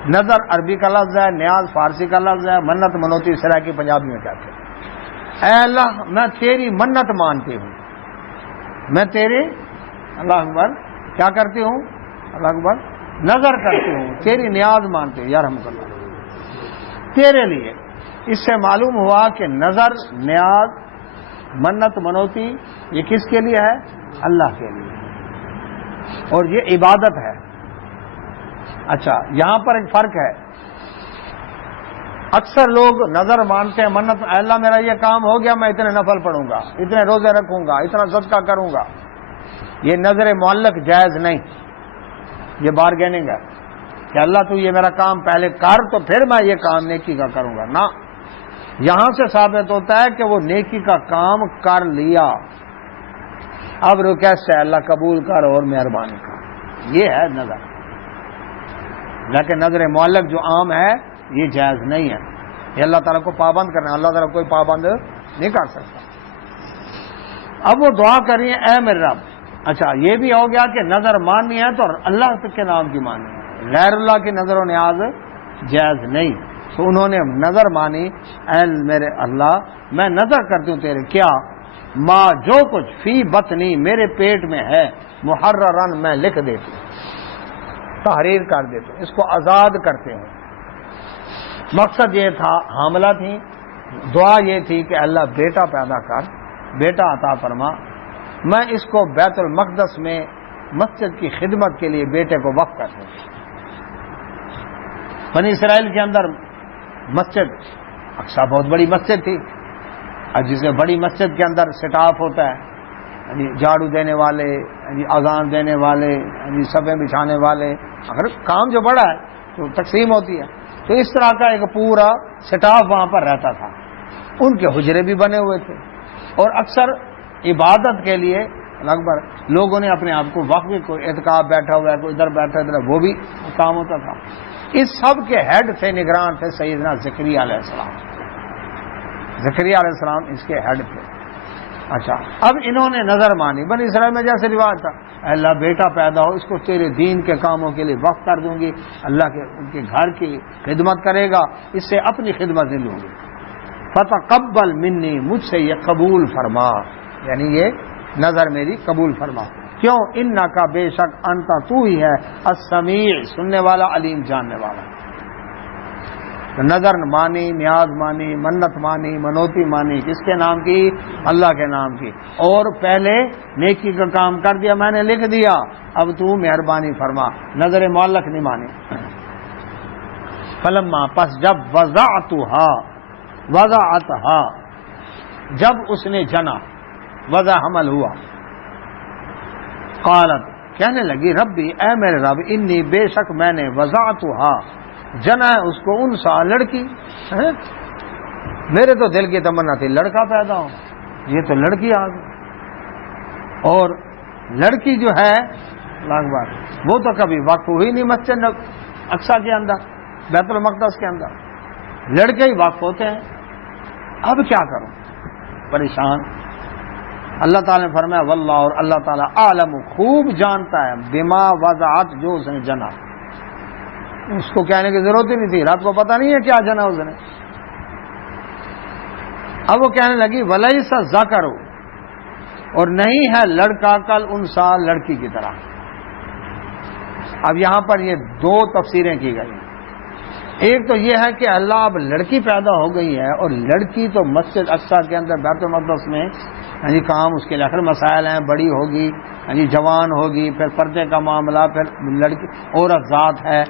نظر عربی کا لفظ ہے، نیاز فارسی کا لفظ ہے، منت منوتی سرائکی پنجابی میں کہتے ہیں۔ اے اللہ، میں تیری منت مانتی ہوں، میں تیری، اللہ اکبر، کیا کرتی ہوں؟ اللہ اکبر، نظر کرتی ہوں، تیری نیاز مانتی ہوں، یا رحمت اللہ، تیرے لیے۔ اس سے معلوم ہوا کہ نظر، نیاز، منت منوتی یہ کس کے لیے ہے؟ اللہ کے لیے، اور یہ عبادت ہے۔ اچھا، یہاں پر ایک فرق ہے، اکثر لوگ نظر مانتے ہیں، منت، اللہ میرا یہ کام ہو گیا، میں اتنے نفل پڑھوں گا، اتنے روزے رکھوں گا، اتنا صدقہ کروں گا۔ یہ نظر معلق جائز نہیں، یہ بارگیننگ ہے کہ اللہ تو یہ میرا کام پہلے کر تو پھر میں یہ کام نیکی کا کروں گا، نہ۔ یہاں سے ثابت ہوتا ہے کہ وہ نیکی کا کام کر لیا، اب ریکویسٹ ہے اللہ قبول کر اور مہربانی کر، یہ ہے نظر۔ لیکن نظر معلق جو عام ہے یہ جائز نہیں ہے، یہ اللہ تعالیٰ کو پابند کرنا ہے، اللہ تعالیٰ کوئی پابند نہیں کر سکتا۔ اب وہ دعا کری ہے اے میرے رب۔ اچھا، یہ بھی ہو گیا کہ نظر ماننی ہے تو اللہ کے نام کی ماننی ہے، غیر اللہ کی نظر و نیاز جائز نہیں۔ تو انہوں نے نظر مانی، اے میرے اللہ میں نظر کرتی ہوں تیرے، کیا ماں جو کچھ فی بطنی میرے پیٹ میں ہے، محررن میں لکھ دیتی ہوں، تحریر کر دیتے ہیں، اس کو آزاد کرتے ہیں۔ مقصد یہ تھا، حاملہ تھی، دعا یہ تھی کہ اللہ بیٹا پیدا کر، بیٹا عطا فرما، میں اس کو بیت المقدس میں مسجد کی خدمت کے لیے بیٹے کو وقف کر دوں۔ بنی اسرائیل کے اندر مسجد اقصیٰ بہت بڑی مسجد تھی، اور جس میں بڑی مسجد کے اندر سٹاف ہوتا ہے، یعنی جھاڑو دینے والے، یعنی اذان دینے والے، یعنی صفیں بچھانے والے، اگر کام جو بڑا ہے تو تقسیم ہوتی ہے، تو اس طرح کا ایک پورا سٹاف وہاں پر رہتا تھا۔ ان کے حجرے بھی بنے ہوئے تھے، اور اکثر عبادت کے لیے لگ بھگ لوگوں نے اپنے آپ کو وقف، کوئی اعتکاف بیٹھا ہوا ہے، کوئی ادھر بیٹھا ادھر، وہ بھی کام ہوتا تھا۔ اس سب کے ہیڈ تھے، نگران تھے سیدنا زکریا علیہ السلام۔ زکریا علیہ السلام اس کے ہیڈ تھے۔ اچھا، اب انہوں نے نظر مانی، بنی اسرائیل میں جیسے رواج تھا، اللہ بیٹا پیدا ہو، اس کو تیرے دین کے کاموں کے لیے وقف کر دوں گی، اللہ کے ان کے گھر کی خدمت کرے گا، اس سے اپنی خدمت نہیں لوں گی، فتقبل منی، مجھ سے یہ قبول فرما، یعنی یہ نظر میری قبول فرما۔ کیوں؟ انکا، بے شک، انتا، تو ہی ہے، السمیع، سننے والا، علیم، جاننے والا۔ نظر مانی، نیاز مانی، منت مانی، منوتی مانی، کس کے نام کی؟ اللہ کے نام کی، اور پہلے نیکی کا کام کر دیا، میں نے لکھ دیا، اب تو مہربانی فرما، نظر معلق نہیں مانی۔ فلما، پس جب وضعتها، جب اس نے جنا، وضع حمل ہوا، قالت، کہنے لگی، ربی، اے میرے رب، انی، بے شک میں نے، وضعتها، جنا ہے اس کو، انسا، لڑکی، میرے تو دل کی تمنا تھی لڑکا پیدا ہو، یہ تو لڑکی آ گئی، اور لڑکی جو ہے لاکھ بار وہ تو کبھی وقف ہوئی نہیں مسجد اقصیٰ کے اندر، بیت المقدس کے اندر، لڑکے ہی وقف ہوتے ہیں، اب کیا کروں؟ پریشان۔ اللہ تعالیٰ نے فرمایا، واللہ، اور اللہ تعالیٰ، عالم، خوب جانتا ہے، بما وضعت، جو اس نے جنا، اس کو کہنے کی ضرورت ہی نہیں تھی، رب کو پتہ نہیں ہے کیا جنا اس نے۔ اب وہ کہنے لگی، ولیس ذکر، اور نہیں ہے لڑکا کل انسا، لڑکی کی طرح۔ اب یہاں پر یہ دو تفسیریں کی گئی، ایک تو یہ ہے کہ اللہ اب لڑکی پیدا ہو گئی ہے، اور لڑکی تو مسجد اقصیٰ کے اندر بیت المقدس میں یعنی کام اس کے لیے آخر مسائل ہیں، بڑی ہوگی، یعنی جوان ہوگی، پھر پردے کا معاملہ، پھر لڑکی عورت ذات ہے،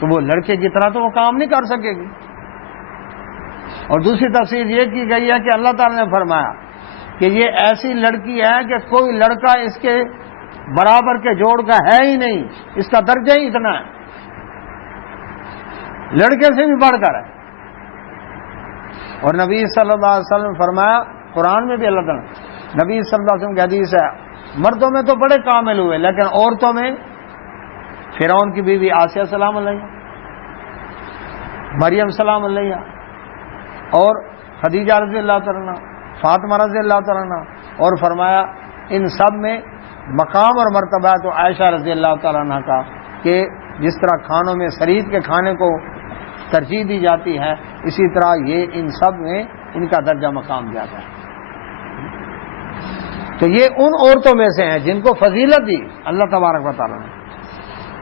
تو وہ لڑکے کی طرح تو وہ کام نہیں کر سکے گی۔ اور دوسری تفسیر یہ کی گئی ہے کہ اللہ تعالی نے فرمایا کہ یہ ایسی لڑکی ہے کہ کوئی لڑکا اس کے برابر کے جوڑ کا ہے ہی نہیں، اس کا درجہ ہی اتنا ہے، لڑکے سے بھی بڑھ کر ہے۔ اور نبی صلی اللہ علیہ وسلم نے فرمایا، قرآن میں بھی اللہ تعالیٰ، نبی صلی اللہ علیہ وسلم کی حدیث ہے، مردوں میں تو بڑے کامل ہوئے، لیکن عورتوں میں فرعون کی بیوی آسیہ سلام علیہ، مریم سلام علیہ، اور خدیجہ رضی اللہ تعالیٰ، فاطمہ رضی اللہ تعالیٰ، اور فرمایا ان سب میں مقام اور مرتبہ تو عائشہ رضی اللہ تعالیٰ عنہ کا، کہ جس طرح کھانوں میں سرید کے کھانے کو ترجیح دی جاتی ہے، اسی طرح یہ ان سب میں ان کا درجہ مقام زیادہ ہے۔ تو یہ ان عورتوں میں سے ہیں جن کو فضیلت دی اللہ تبارک و تعالیٰ نے،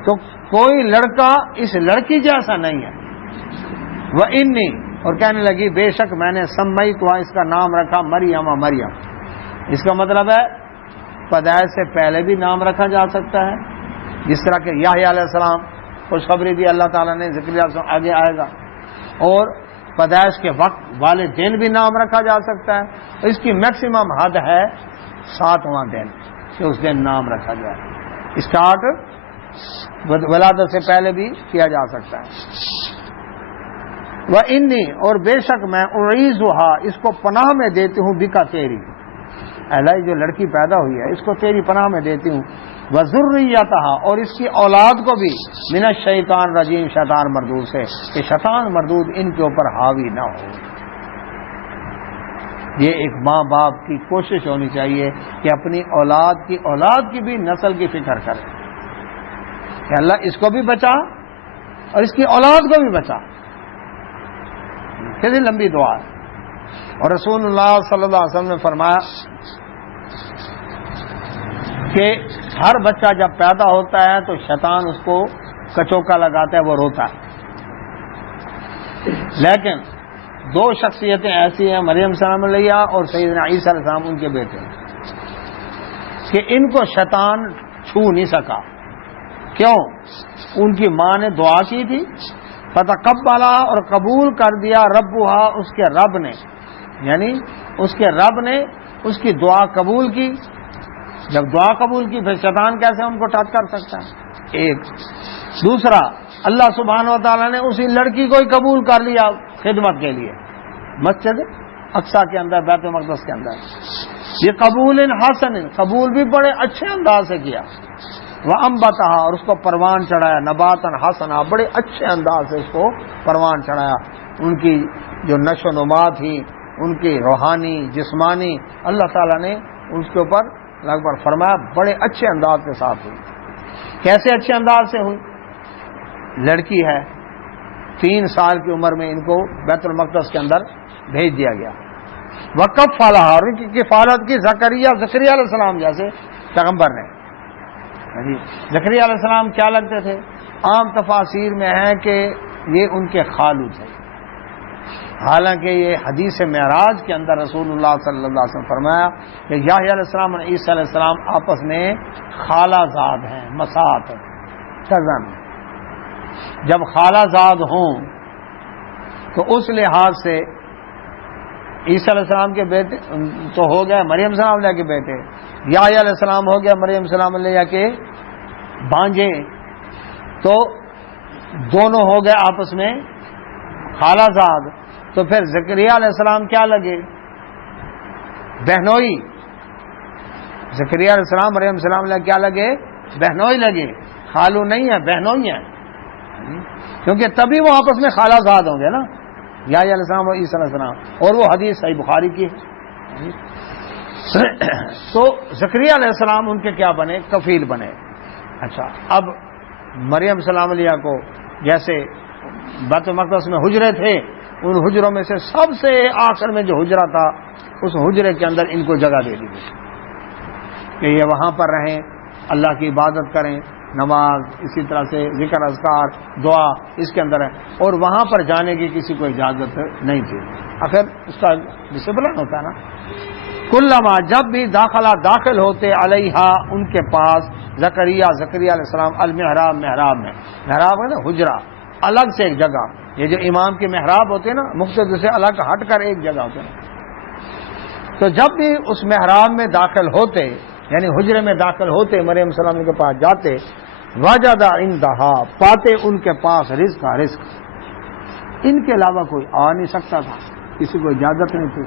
تو کوئی لڑکا اس لڑکی جیسا نہیں ہے۔ وہ انی، اور کہنے لگی، بے شک میں نے سمیت ہوا، اس کا نام رکھا مریم، مریم، اس کا مطلب ہے پیدائش سے پہلے بھی نام رکھا جا سکتا ہے، جس طرح کہ یحییٰ علیہ السلام خوشخبری دی اللہ تعالیٰ نے، زکریا علیہ السلام آگے آئے گا، اور پیدائش کے وقت والدین بھی نام رکھا جا سکتا ہے۔ اس کی میکسیمم حد ہے 7واں دن کہ اس دن نام رکھا جائے۔ اسٹارٹ ولادت سے پہلے بھی کیا جا سکتا ہے۔ وَإِنِّي اور بے شک میں أُعِيذُهَا اس کو پناہ میں دیتی ہوں بکا تیری، اللہ جو لڑکی پیدا ہوئی ہے اس کو تیری پناہ میں دیتی ہوں، وَذُرِّيَّتَهَا اور اس کی اولاد کو بھی من الشیطان الرجیم شیطان مردود سے، کہ شیطان مردود ان کے اوپر حاوی نہ ہو۔ یہ ایک ماں باپ کی کوشش ہونی چاہیے کہ اپنی اولاد کی بھی نسل کی فکر کرے کہ اللہ اس کو بھی بچا اور اس کی اولاد کو بھی بچا۔ کتنی لمبی دعا ہے۔ اور رسول اللہ صلی اللہ علیہ وسلم نے فرمایا کہ ہر بچہ جب پیدا ہوتا ہے تو شیطان اس کو کچوکا لگاتا ہے، وہ روتا ہے، لیکن 2 شخصیتیں ایسی ہیں، مریم سلام علیہ اور سیدنا عیسیٰ علیہ السلام ان کے بیٹے، کہ ان کو شیطان چھو نہیں سکا۔ کیوں؟ ان کی ماں نے دعا کی تھی، فتقبلا اور قبول کر دیا، ربھا اس کے رب نے، یعنی اس کے رب نے اس کی دعا قبول کی۔ جب دعا قبول کی پھر شیطان کیسے ان کو ٹچ کر سکتا ہے؟ ایک۔ دوسرا، اللہ سبحانہ و تعالیٰ نے اسی لڑکی کو ہی قبول کر لیا خدمت کے لیے مسجد اقصیٰ کے اندر، بیت المقدس کے اندر۔ یہ قبول حسن، قبول بھی بڑے اچھے انداز سے کیا۔ وَأَنبَتَهَا اور اس کو پروان چڑھایا، نباتاً حسنا، بڑے اچھے انداز سے اس کو پروان چڑھایا۔ ان کی جو نشو و نما تھی، ان کی روحانی جسمانی، اللہ تعالیٰ نے اس کے اوپر لگ بھگ فرمایا بڑے اچھے انداز کے ساتھ ہوئی۔ کیسے اچھے انداز سے ہوئی؟ لڑکی ہے، 3 سال کی عمر میں ان کو بیت المقدس کے اندر بھیج دیا گیا۔ وَكَفَّلَهَا اور ان کی کفالت کی زکریا علیہ السلام جیسے پیغمبر نے۔ زکریا علیہ السلام کیا لگتے تھے؟ عام تفاسیر میں ہے کہ یہ ان کے خالو تھے، حالانکہ یہ حدیث معراج کے اندر رسول اللہ صلی اللہ علیہ وسلم فرمایا کہ یحییٰ علیہ السلام اور عیسیٰ علیہ السلام آپس میں خالہ زاد ہیں، مساط کزن۔ جب خالہ زاد ہوں تو اس لحاظ سے عیسیٰ علیہ السلام کے بیٹے تو ہو گئے مریم سلام علیہ کے بیٹے، یحییٰ علیہ السلام ہو گیا مریم سلام علیہ کے بھانجے، تو دونوں ہو گئے آپس میں خالہ زاد۔ تو پھر زکریا علیہ السلام کیا لگے؟ بہنوئی۔ زکریا علیہ السلام مریم السلام علیہ کیا لگے؟ بہنوئی لگے، خالو نہیں ہے، بہنوئی ہیں، کیونکہ تبھی وہ آپس میں خالہ زاد ہوں گے نا، یحییٰ علیہ السلام اور عیسیٰ علیہ السلام، اور وہ حدیث صحیح بخاری کی ہے۔ تو زکریا علیہ السلام ان کے کیا بنے؟ کفیل بنے۔ اچھا، اب مریم السلام علیہ کو جیسے بیت المقدس میں حجرے تھے، ان حجروں میں سے سب سے آخر میں جو حجرہ تھا اس حجرے کے اندر ان کو جگہ دے دی گئی کہ یہ وہاں پر رہیں، اللہ کی عبادت کریں، نماز، اسی طرح سے ذکر اذکار دعا اس کے اندر ہے، اور وہاں پر جانے کی کسی کو اجازت نہیں تھی۔ آخر اس کا ڈسپلن ہوتا ہے نا۔ کلما جب بھی داخل ہوتے علیہا ان کے پاس زکریا علیہ السلام المحراب، محراب میں، محراب ہے نا حجرہ، الگ سے ایک جگہ، یہ جو امام کے محراب ہوتے ہیں نا مقتدی سے الگ ہٹ کر ایک جگہ ہوتے ہیں، تو جب بھی اس محراب میں داخل ہوتے یعنی حجرے میں داخل ہوتے مریم السلام کے پاس جاتے، وجد عندہا پاتے ان کے پاس رزق، ان کے علاوہ کوئی آ نہیں سکتا تھا، کسی کو اجازت نہیں تھی۔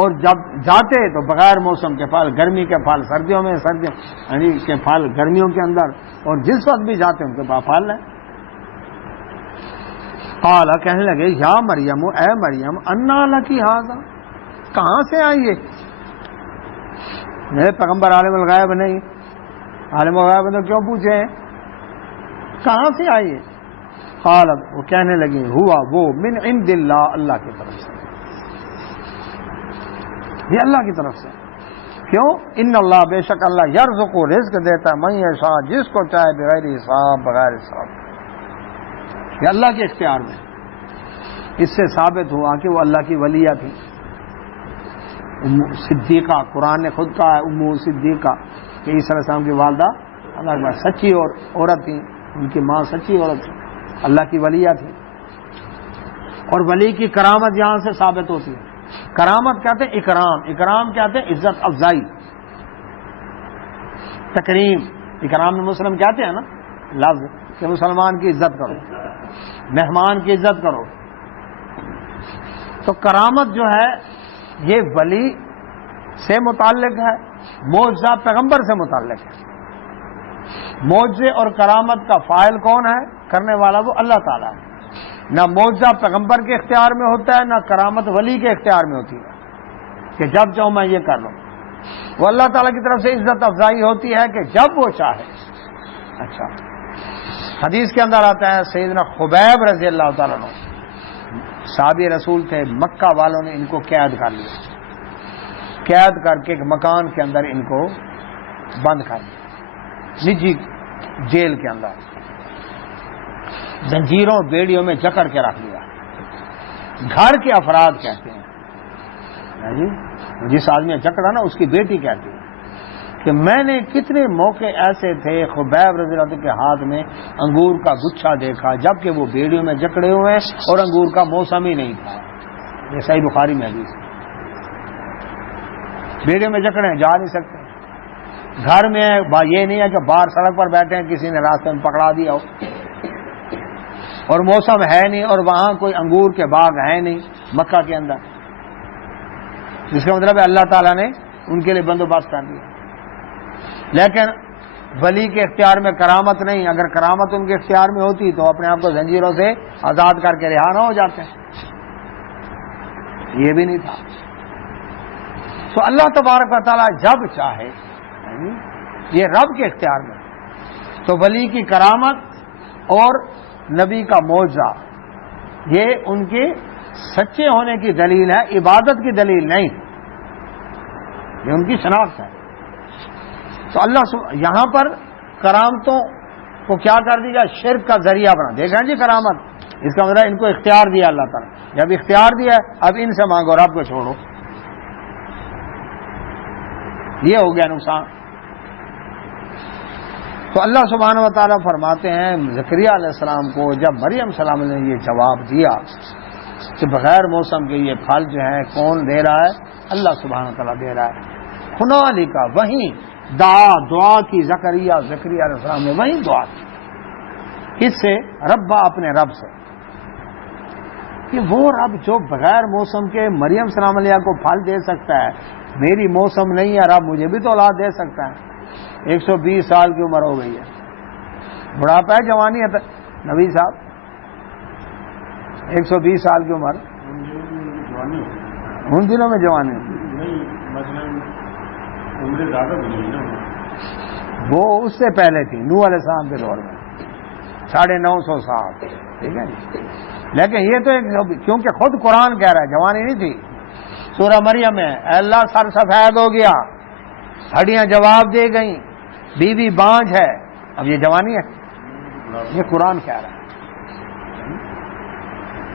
اور جب جاتے تو بغیر موسم کے پھل، گرمی کے پھل سردیوں میں، سردیوں یعنی کے پھل گرمیوں کے اندر، اور جس وقت بھی جاتے ان کے پاس پھل ہے۔ قال کہنے لگے یا مریم، اے مریم، انا لکی ھذا، کہاں سے آئی ہے؟ میرے پیغمبر عالم الغیب نہیں، عالم الغیب تو کیوں پوچھے ہیں؟ کہاں سے آئی ہے؟ قالت وہ کہنے لگی ہوا وہ من عند اللہ، اللہ کی طرف سے، یہ اللہ کی طرف سے۔ کیوں؟ ان اللہ بے شک اللہ یرزق رزق دیتا ہے من یشاء جس کو چاہے بغیر حساب، بغیر حساب، یہ اللہ کے اختیار میں۔ اس سے ثابت ہوا کہ وہ اللہ کی ولیہ تھی، صدیقہ، قرآن نے خود کہا ہے ام صدیقہ کہ عیسی علیہ السلام کی والدہ اللہ اکبر سچی اور عورت تھی، ان کی ماں سچی عورت تھی، اللہ کی ولیہ تھی. اور ولی کی کرامت یہاں سے ثابت ہوتی ہے. کرامت کہتے ہیں اکرام، اکرام کہتے ہیں عزت افزائی، تکریم. اکرام میں مسلم کہتے ہیں نا لفظ کہ مسلمان کی عزت کرو، مہمان کی عزت کرو. تو کرامت جو ہے یہ ولی سے متعلق ہے، معجزہ پیغمبر سے متعلق ہے. معجزے اور کرامت کا فاعل کون ہے؟ کرنے والا وہ اللہ تعالیٰ ہے. نہ معجزہ پیغمبر کے اختیار میں ہوتا ہے، نہ کرامت ولی کے اختیار میں ہوتی ہے کہ جب چاہوں میں یہ کر لوں. وہ اللہ تعالیٰ کی طرف سے عزت افزائی ہوتی ہے کہ جب وہ چاہے. اچھا، حدیث کے اندر آتا ہے سیدنا خبیب رضی اللہ تعالیٰ عنہ صحابی رسول تھے، مکہ والوں نے ان کو قید کر لیا، قید کر کے ایک مکان کے اندر ان کو بند کر دیا، نجی جیل کے اندر زنجیروں بیڑیوں میں جکڑ کے رکھ دیا. گھر کے افراد کہتے ہیں جی، جس آدمی نے جکڑا نا اس کی بیٹی کہتی ہے کہ میں نے کتنے موقع ایسے تھے خبیب رضی اللہ عنہ کے ہاتھ میں انگور کا گچھا دیکھا جبکہ وہ بیڑیوں میں جکڑے ہوئے ہیں اور انگور کا موسم ہی نہیں تھا. یہ صحیح بخاری میں حدیث ہے. بیڑیوں میں جکڑے ہیں، جا نہیں سکتے. گھر میں یہ نہیں ہے کہ باہر سڑک پر بیٹھے ہیں کسی نے راستے میں پکڑا دیا ہو اور موسم ہے نہیں اور وہاں کوئی انگور کے باغ ہے نہیں مکہ کے اندر، جس کا مطلب ہے اللہ تعالیٰ نے ان کے لیے بندوبست کر دیا. لیکن ولی کے اختیار میں کرامت نہیں. اگر کرامت ان کے اختیار میں ہوتی تو اپنے آپ کو زنجیروں سے آزاد کر کے رہا نہ ہو جاتے. یہ بھی نہیں تھا. تو اللہ تبارک و تعالیٰ جب چاہے، یہ رب کے اختیار میں. تو ولی کی کرامت اور نبی کا معجزہ یہ ان کے سچے ہونے کی دلیل ہے، عبادت کی دلیل نہیں. یہ ان کی شناخت ہے. تو اللہ یہاں پر کرامتوں کو کیا کر دیا؟ شرک کا ذریعہ بنا. دیکھیں جی کرامت، اس کا مطلب ان کو اختیار دیا اللہ تعالیٰ. جب اختیار دیا اب ان سے مانگو، رب کو چھوڑو. یہ ہو گیا نقصان. تو اللہ سبحانہ و تعالیٰ فرماتے ہیں زکریا علیہ السلام کو جب مریم السلام نے یہ جواب دیا کہ بغیر موسم کے یہ پھل جو ہے کون دے رہا ہے؟ اللہ سبحانہ و تعالیٰ دے رہا ہے. ہنالک، وہیں دعا کی زکریا علیہ السلام نے وہیں دعا کی. کس سے؟ ربا، اپنے رب سے. کہ وہ رب جو بغیر موسم کے مریم السلام علیہ کو پھل دے سکتا ہے، میری موسم نہیں ہے، رب مجھے بھی تو اولاد دے سکتا ہے. 120 سال کی عمر ہو گئی ہے، بڑھاپا ہے جوانی ہے نبی صاحب؟ 120 سال کی عمر ان دنوں میں جوانی وہ اس سے پہلے تھی، نوح علیہ السلام کے دور میں 950 سال. ٹھیک ہے جی. لیکن یہ تو کیونکہ خود قرآن کہہ رہا ہے جوانی نہیں تھی. سورہ مریم میں اللہ سر سفید ہو گیا، ہڈیاں جواب دے گئیں، بیوی بانجھ ہے. اب یہ جوانی ہے؟ یہ قرآن کہہ رہا ہے.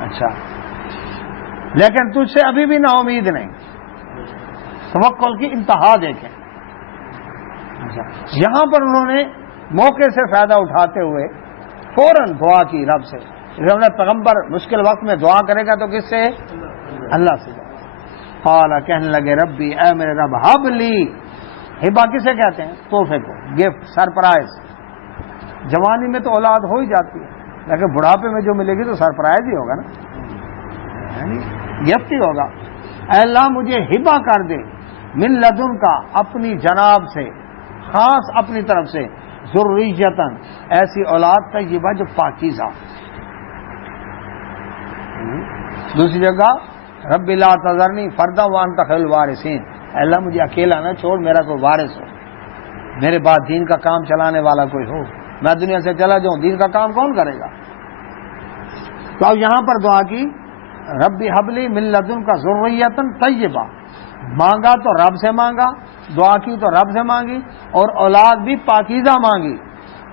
اچھا، لیکن تجھ سے ابھی بھی نا امید نہیں. توکل کی انتہا دیکھیں. یہاں پر انہوں نے موقع سے فائدہ اٹھاتے ہوئے فوراً دعا کی رب سے. پیغمبر مشکل وقت میں دعا کرے گا تو کس سے؟ اللہ سے. قال، کہنے لگے ربی، اے میرے رب، ہب لی. ہبا کسے کہتے ہیں؟ تحفے کو، گفٹ، سرپرائز. جوانی میں تو اولاد ہو ہی جاتی ہے، لیکن بڑھاپے میں جو ملے گی تو سرپرائز ہی ہوگا نا، گفٹ ہی ہوگا. اے اللہ مجھے ہبا کر دے، من لدن کا، اپنی جناب سے، خاص اپنی طرف سے، ذریتن، ایسی اولاد طیبہ جو پاکیزہ. دوسری جگہ رب لا تذرنی فردا وانت خیر الوارثین، اللہ مجھے اکیلا نہ چھوڑ، میرا کوئی وارث ہو، میرے بعد دین کا کام چلانے والا کوئی ہو. میں دنیا سے چلا جاؤں، دین کا کام کون کرے گا؟ تو اب یہاں پر دعا کی ربی حبلی من لدن کا ذریتن طیبہ. مانگا تو رب سے مانگا، دعا کی تو رب سے مانگی، اور اولاد بھی پاکیزہ مانگی.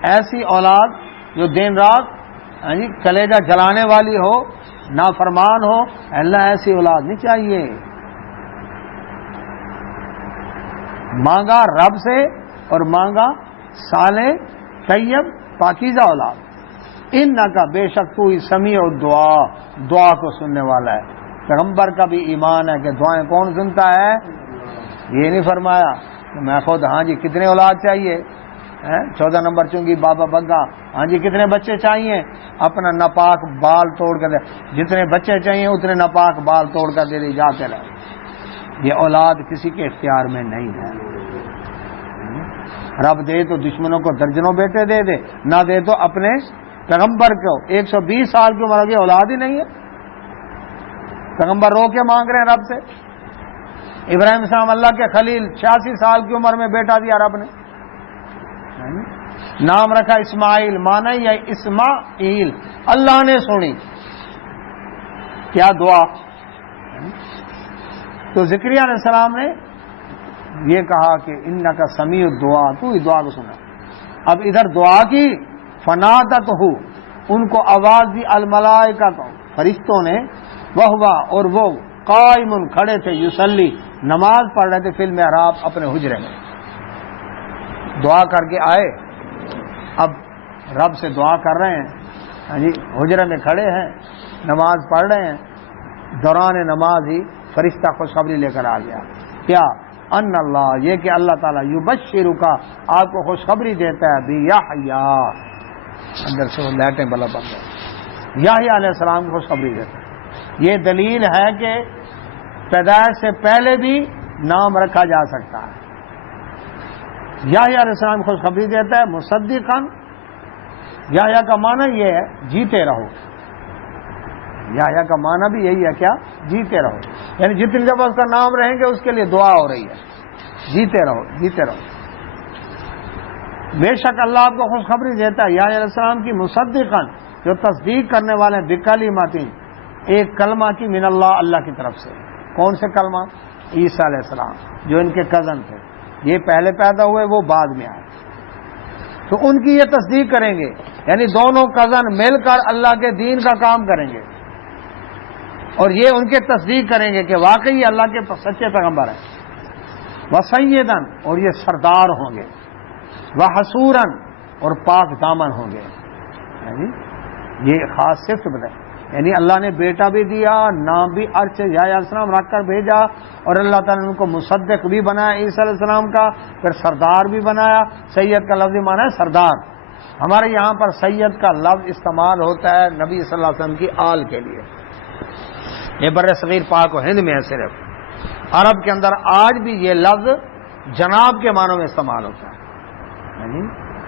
ایسی اولاد جو دن رات کلیجہ جلانے والی ہو، نافرمان ہو. اللہ ایسی اولاد نہیں چاہیے. مانگا رب سے اور مانگا صالح طیب پاکیزہ اولاد. انکا بے شک تو ہی سمیع الدعا، دعا کو سننے والا ہے. پیغمبر کا بھی ایمان ہے کہ دعائیں کون سنتا ہے. یہ نہیں فرمایا کہ میں خود ہاں جی کتنے اولاد چاہیے، 14 نمبر چونگی بابا بگا، ہاں جی کتنے بچے چاہیے، اپنا ناپاک بال توڑ کر دے، جتنے بچے چاہیے اتنے ناپاک بال توڑ کر دے دی جاتے رہے. یہ اولاد کسی کے اختیار میں نہیں ہے. رب دے تو دشمنوں کو درجنوں بیٹے دے دے، نہ دے تو اپنے پیغمبر کو 120 سال کی عمر کی اولاد ہی نہیں ہے. پیغمبر رو کے مانگ رہے ہیں رب سے. ابراہیم السلام اللہ کے خلیل 86 سال کی عمر میں بیٹا دیا رب نے، نام رکھا اسماعیل، مانا یا اسماعیل. اللہ نے سنی کیا دعا. تو زکریا علیہ السلام نے یہ کہا کہ انکا سمیع الدعا، تو ہی دعا کو سنا. اب ادھر دعا کی فنادت ہو، ان کو آواز دی الملائکہ کو، فرشتوں نے، وہوا اور وہ قائم کھڑے تھے، یصلی نماز پڑھ رہے تھے، فی المحراب اپنے حجرے میں. دعا کر کے آئے، اب رب سے دعا کر رہے ہیں، ہاں جی حجرے میں کھڑے ہیں، نماز پڑھ رہے ہیں. دوران نماز ہی فرشتہ خوشخبری لے کر آ گیا. کیا؟ ان اللہ، یہ کہ اللہ تعالیٰ یبشرک، آپ کو خوشخبری دیتا ہے، بیحییٰ، اندر سے وہ لائٹیں بلب بن گئی، یحییٰ علیہ السلام کو خوشخبری دیتا ہے. یہ دلیل ہے کہ پیدائش سے پہلے بھی نام رکھا جا سکتا ہے. یحییٰ علیہ السلام خوشخبری دیتا ہے مصدقاً. یحییٰ کا معنی یہ ہے جیتے رہو. یحییٰ کا معنی بھی یہی ہے، کیا؟ جیتے رہو. یعنی جتنی دفعہ اس کا نام رہیں گے اس کے لیے دعا ہو رہی ہے، جیتے رہو جیتے رہو. بے شک اللہ آپ کو خوشخبری دیتا ہے یحییٰ علیہ السلام کی مصدقاً، جو تصدیق کرنے والے بکلمات، ایک کلمہ کی، من اللہ، اللہ کی طرف سے. کون سے کلمہ؟ عیسیٰ علیہ السلام جو ان کے کزن تھے، یہ پہلے پیدا ہوئے، وہ بعد میں آئے. تو ان کی یہ تصدیق کریں گے، یعنی دونوں کزن مل کر اللہ کے دین کا کام کریں گے، اور یہ ان کے تصدیق کریں گے کہ واقعی اللہ کے سچے پیغمبر ہیں. وسیدن، اور یہ سردار ہوں گے، وحسورن، اور پاک دامن ہوں گے. یعنی یہ خاص صفت بتائیں، یعنی اللہ نے بیٹا بھی دیا، نام بھی عرش یحییٰ علیہ السلام رکھ کر بھیجا، اور اللہ تعالیٰ نے ان کو مصدق بھی بنایا عیسیٰ علیہ السلام کا، پھر سردار بھی بنایا. سید کا لفظ معنی ہے سردار. ہمارے یہاں پر سید کا لفظ استعمال ہوتا ہے نبی صلی اللہ علیہ وسلم کی آل کے لیے. یہ بر صغیر پاک و ہند میں ہے صرف. عرب کے اندر آج بھی یہ لفظ جناب کے معنوں میں استعمال ہوتا ہے.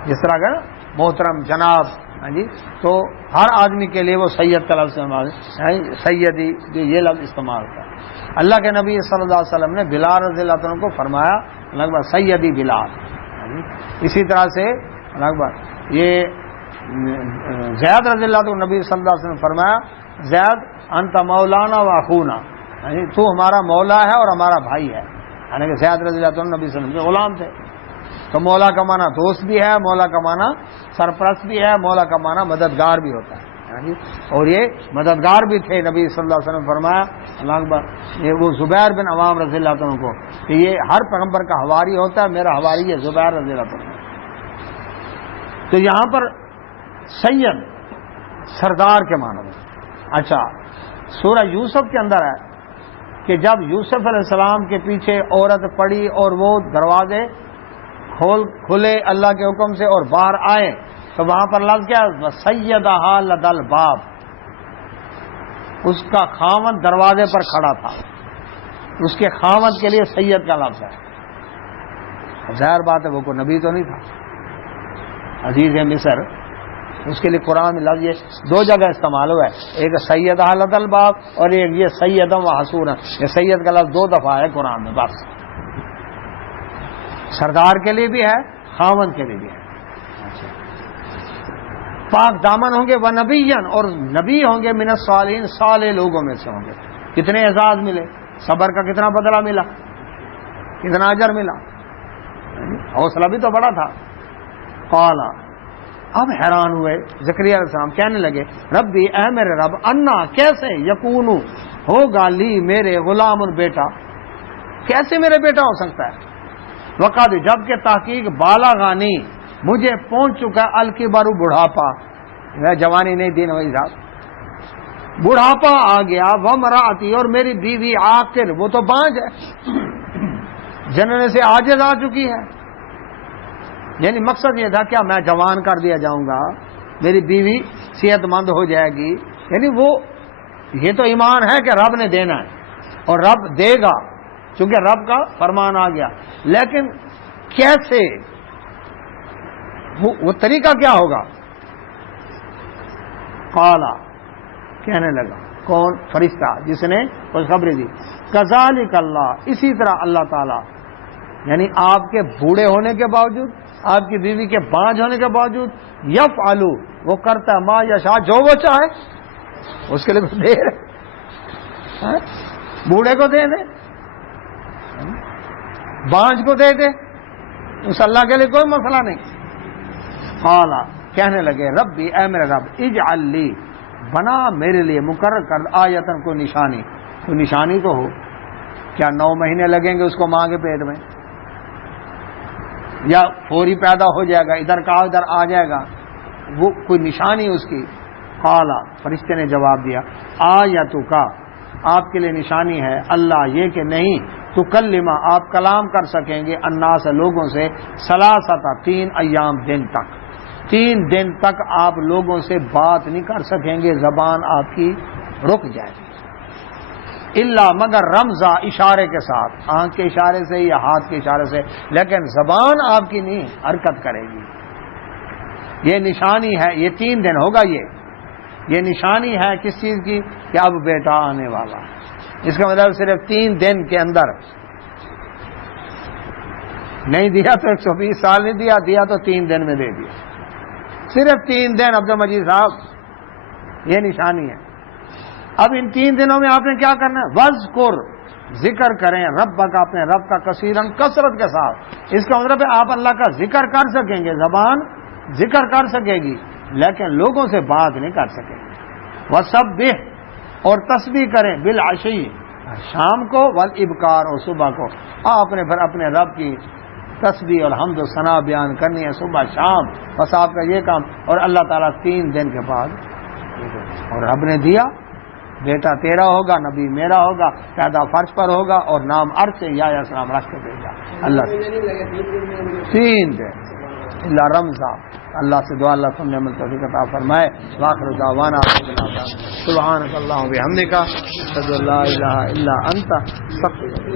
جس طرح کا محترم جناب، ہاں جی، تو ہر آدمی کے لیے وہ سید کا لفظ استعمال، سیدی، جو یہ لفظ استعمال ہوتا ہے. اللہ کے نبی صلی اللہ علیہ وسلم نے بلال رضی اللہ عنہ کو فرمایا لگبھگ سیدی بلال. اسی طرح سے لگبھگ یہ زید رضی اللہ عنہ نبی صلی اللہ علیہ وسلم نے فرمایا زید انت مولانا و اخونا، یعنی تو ہمارا مولا ہے اور ہمارا بھائی ہے. یعنی کہ زید رضی اللہ عنہ نبی صلی اللہ علیہ وسلم کے غلام تھے. تو مولا کا معنی دوست بھی ہے، مولا کا معنی سرپرست بھی ہے، مولا کا معنی مددگار بھی ہوتا ہے. اور یہ مددگار بھی تھے. نبی صلی اللہ علیہ وسلم فرمایا اللہ اکبر، یہ وہ زبیر بن عوام رضی اللہ عنہ کو کہ یہ ہر پیغمبر کا حواری ہوتا ہے، میرا حواری ہے زبیر رضی اللہ عنہ. تو یہاں پر سید سردار کے معنی میں. اچھا، سورہ یوسف کے اندر ہے کہ جب یوسف علیہ السلام کے پیچھے عورت پڑی اور وہ دروازے کھلے اللہ کے حکم سے اور باہر آئے، تو وہاں پر لفظ کیا؟ سیدہا لدی الباب، اس کا خاوند دروازے پر کھڑا تھا، اس کے خاوند کے لیے سید کا لفظ ہے. ظاہر بات ہے وہ کوئی نبی تو نہیں تھا. عزیز مصر، اس کے لیے قرآن میں لفظ یہ دو جگہ استعمال ہوا ہے، ایک سیدہا لدی الباب اور ایک یہ سیدم و حسورا. یہ سید کا لفظ 2 دفعہ ہے قرآن میں بس. سردار کے لیے بھی ہے، خاوند کے لیے بھی ہے. پاک دامن ہوں گے، وہ نبیین، اور نبی ہوں گے، من الصالحین، صالح لوگوں میں سے ہوں گے. کتنے اعزاز ملے، صبر کا کتنا بدلہ ملا، کتنا اجر ملا. حوصلہ بھی تو بڑا تھا. قال، اب حیران ہوئے زکریا علیہ السلام، کہنے لگے ربی، اے میرے رب، انا، کیسے، یکون، ہوگا لی، میرے غلام بیٹا، کیسے میرے بیٹا ہو سکتا ہے. وقت جب کہ تحقیق بالغانی مجھے پہنچ چکا الکبر بڑھاپا، جوانی نہیں دین وہی صاحب، بڑھاپا آ گیا، وامرأتی اور میری بیوی عاقر وہ تو بانجھ ہے، جننے سے عاجز آ چکی ہے. یعنی مقصد یہ تھا کیا میں جوان کر دیا جاؤں گا، میری بیوی صحت مند ہو جائے گی. یعنی وہ یہ تو ایمان ہے کہ رب نے دینا ہے اور رب دے گا چونکہ رب کا فرمان آ گیا، لیکن کیسے، وہ طریقہ کیا ہوگا؟ قالا کہنے لگا، کون؟ فرشتہ جس نے خوشخبری دی. کذالک اللہ، اسی طرح اللہ تعالی، یعنی آپ کے بوڑھے ہونے کے باوجود، آپ کی بیوی کے بانجھ ہونے کے باوجود، یفعلو وہ کرتا ہے، ما یشاء جو وہ چاہے، اس کے لیے کچھ دے، بوڑھے کو دے دے، بانجھ کو دے دے، اس اللہ کے لیے کوئی مسئلہ نہیں. قالا کہنے لگے، ربی اے میرے رب، اجعل لی بنا میرے لیے، مقرر کر آیتن کو نشانی، کوئی نشانی تو ہو. کیا 9 مہینے لگیں گے اس کو ماں کے پیٹ میں، یا فوری پیدا ہو جائے گا، ادھر کا ادھر آ جائے گا، وہ کوئی نشانی اس کی؟ قالا فرشتے نے جواب دیا، آیتو کا آپ کے لیے نشانی ہے، اللہ یہ کہ نہیں تکلم آپ کلام کر سکیں گے، الناس لوگوں سے، ثلاثۃ 3 ایام دن تک، 3 دن تک آپ لوگوں سے بات نہیں کر سکیں گے، زبان آپ کی رک جائے گی. اللہ مگر رمزہ اشارے کے ساتھ، آنکھ کے اشارے سے یا ہاتھ کے اشارے سے، لیکن زبان آپ کی نہیں حرکت کرے گی. یہ نشانی ہے، یہ 3 دن ہوگا. یہ نشانی ہے کس چیز کی؟ کہ اب بیٹا آنے والا. اس کا مطلب صرف 3 دن کے اندر نہیں دیا تو 120 سال نہیں دیا، دیا تو 3 دن میں دے دیا. صرف 3 دن. عبد المجید صاحب یہ نشانی ہے. اب ان 3 دنوں میں آپ نے کیا کرنا ہے؟ وذکر ذکر کریں رب کا، اپنے رب کا، کثیرن کثرت کے ساتھ. اس کا مطلب ہے آپ اللہ کا ذکر کر سکیں گے، زبان ذکر کر سکے گی، لیکن لوگوں سے بات نہیں کر سکیں گے. وسبح اور تسبیح کریں، بالعشی شام کو، والابکار اور صبح کو. آپ نے پھر اپنے رب کی تسبیح اور حمد و ثنا بیان کرنی ہے صبح شام، بس آپ کا یہ کام. اور اللہ تعالیٰ 3 دن کے بعد، اور رب نے دیا بیٹا تیرا ہوگا، نبی میرا ہوگا، پیدا فرش پر ہوگا، اور نام عرش سے یا السلام رکھ کے بھیجا اللہ. 3 دن اللہ رمضان. اللہ سے دعا اللہ سمجھ عمل توفیق عطا فرمائے. واخر دعوانا سبحانک اللہم و بحمدک اشہد ان لا الہ الا انت استغفرک.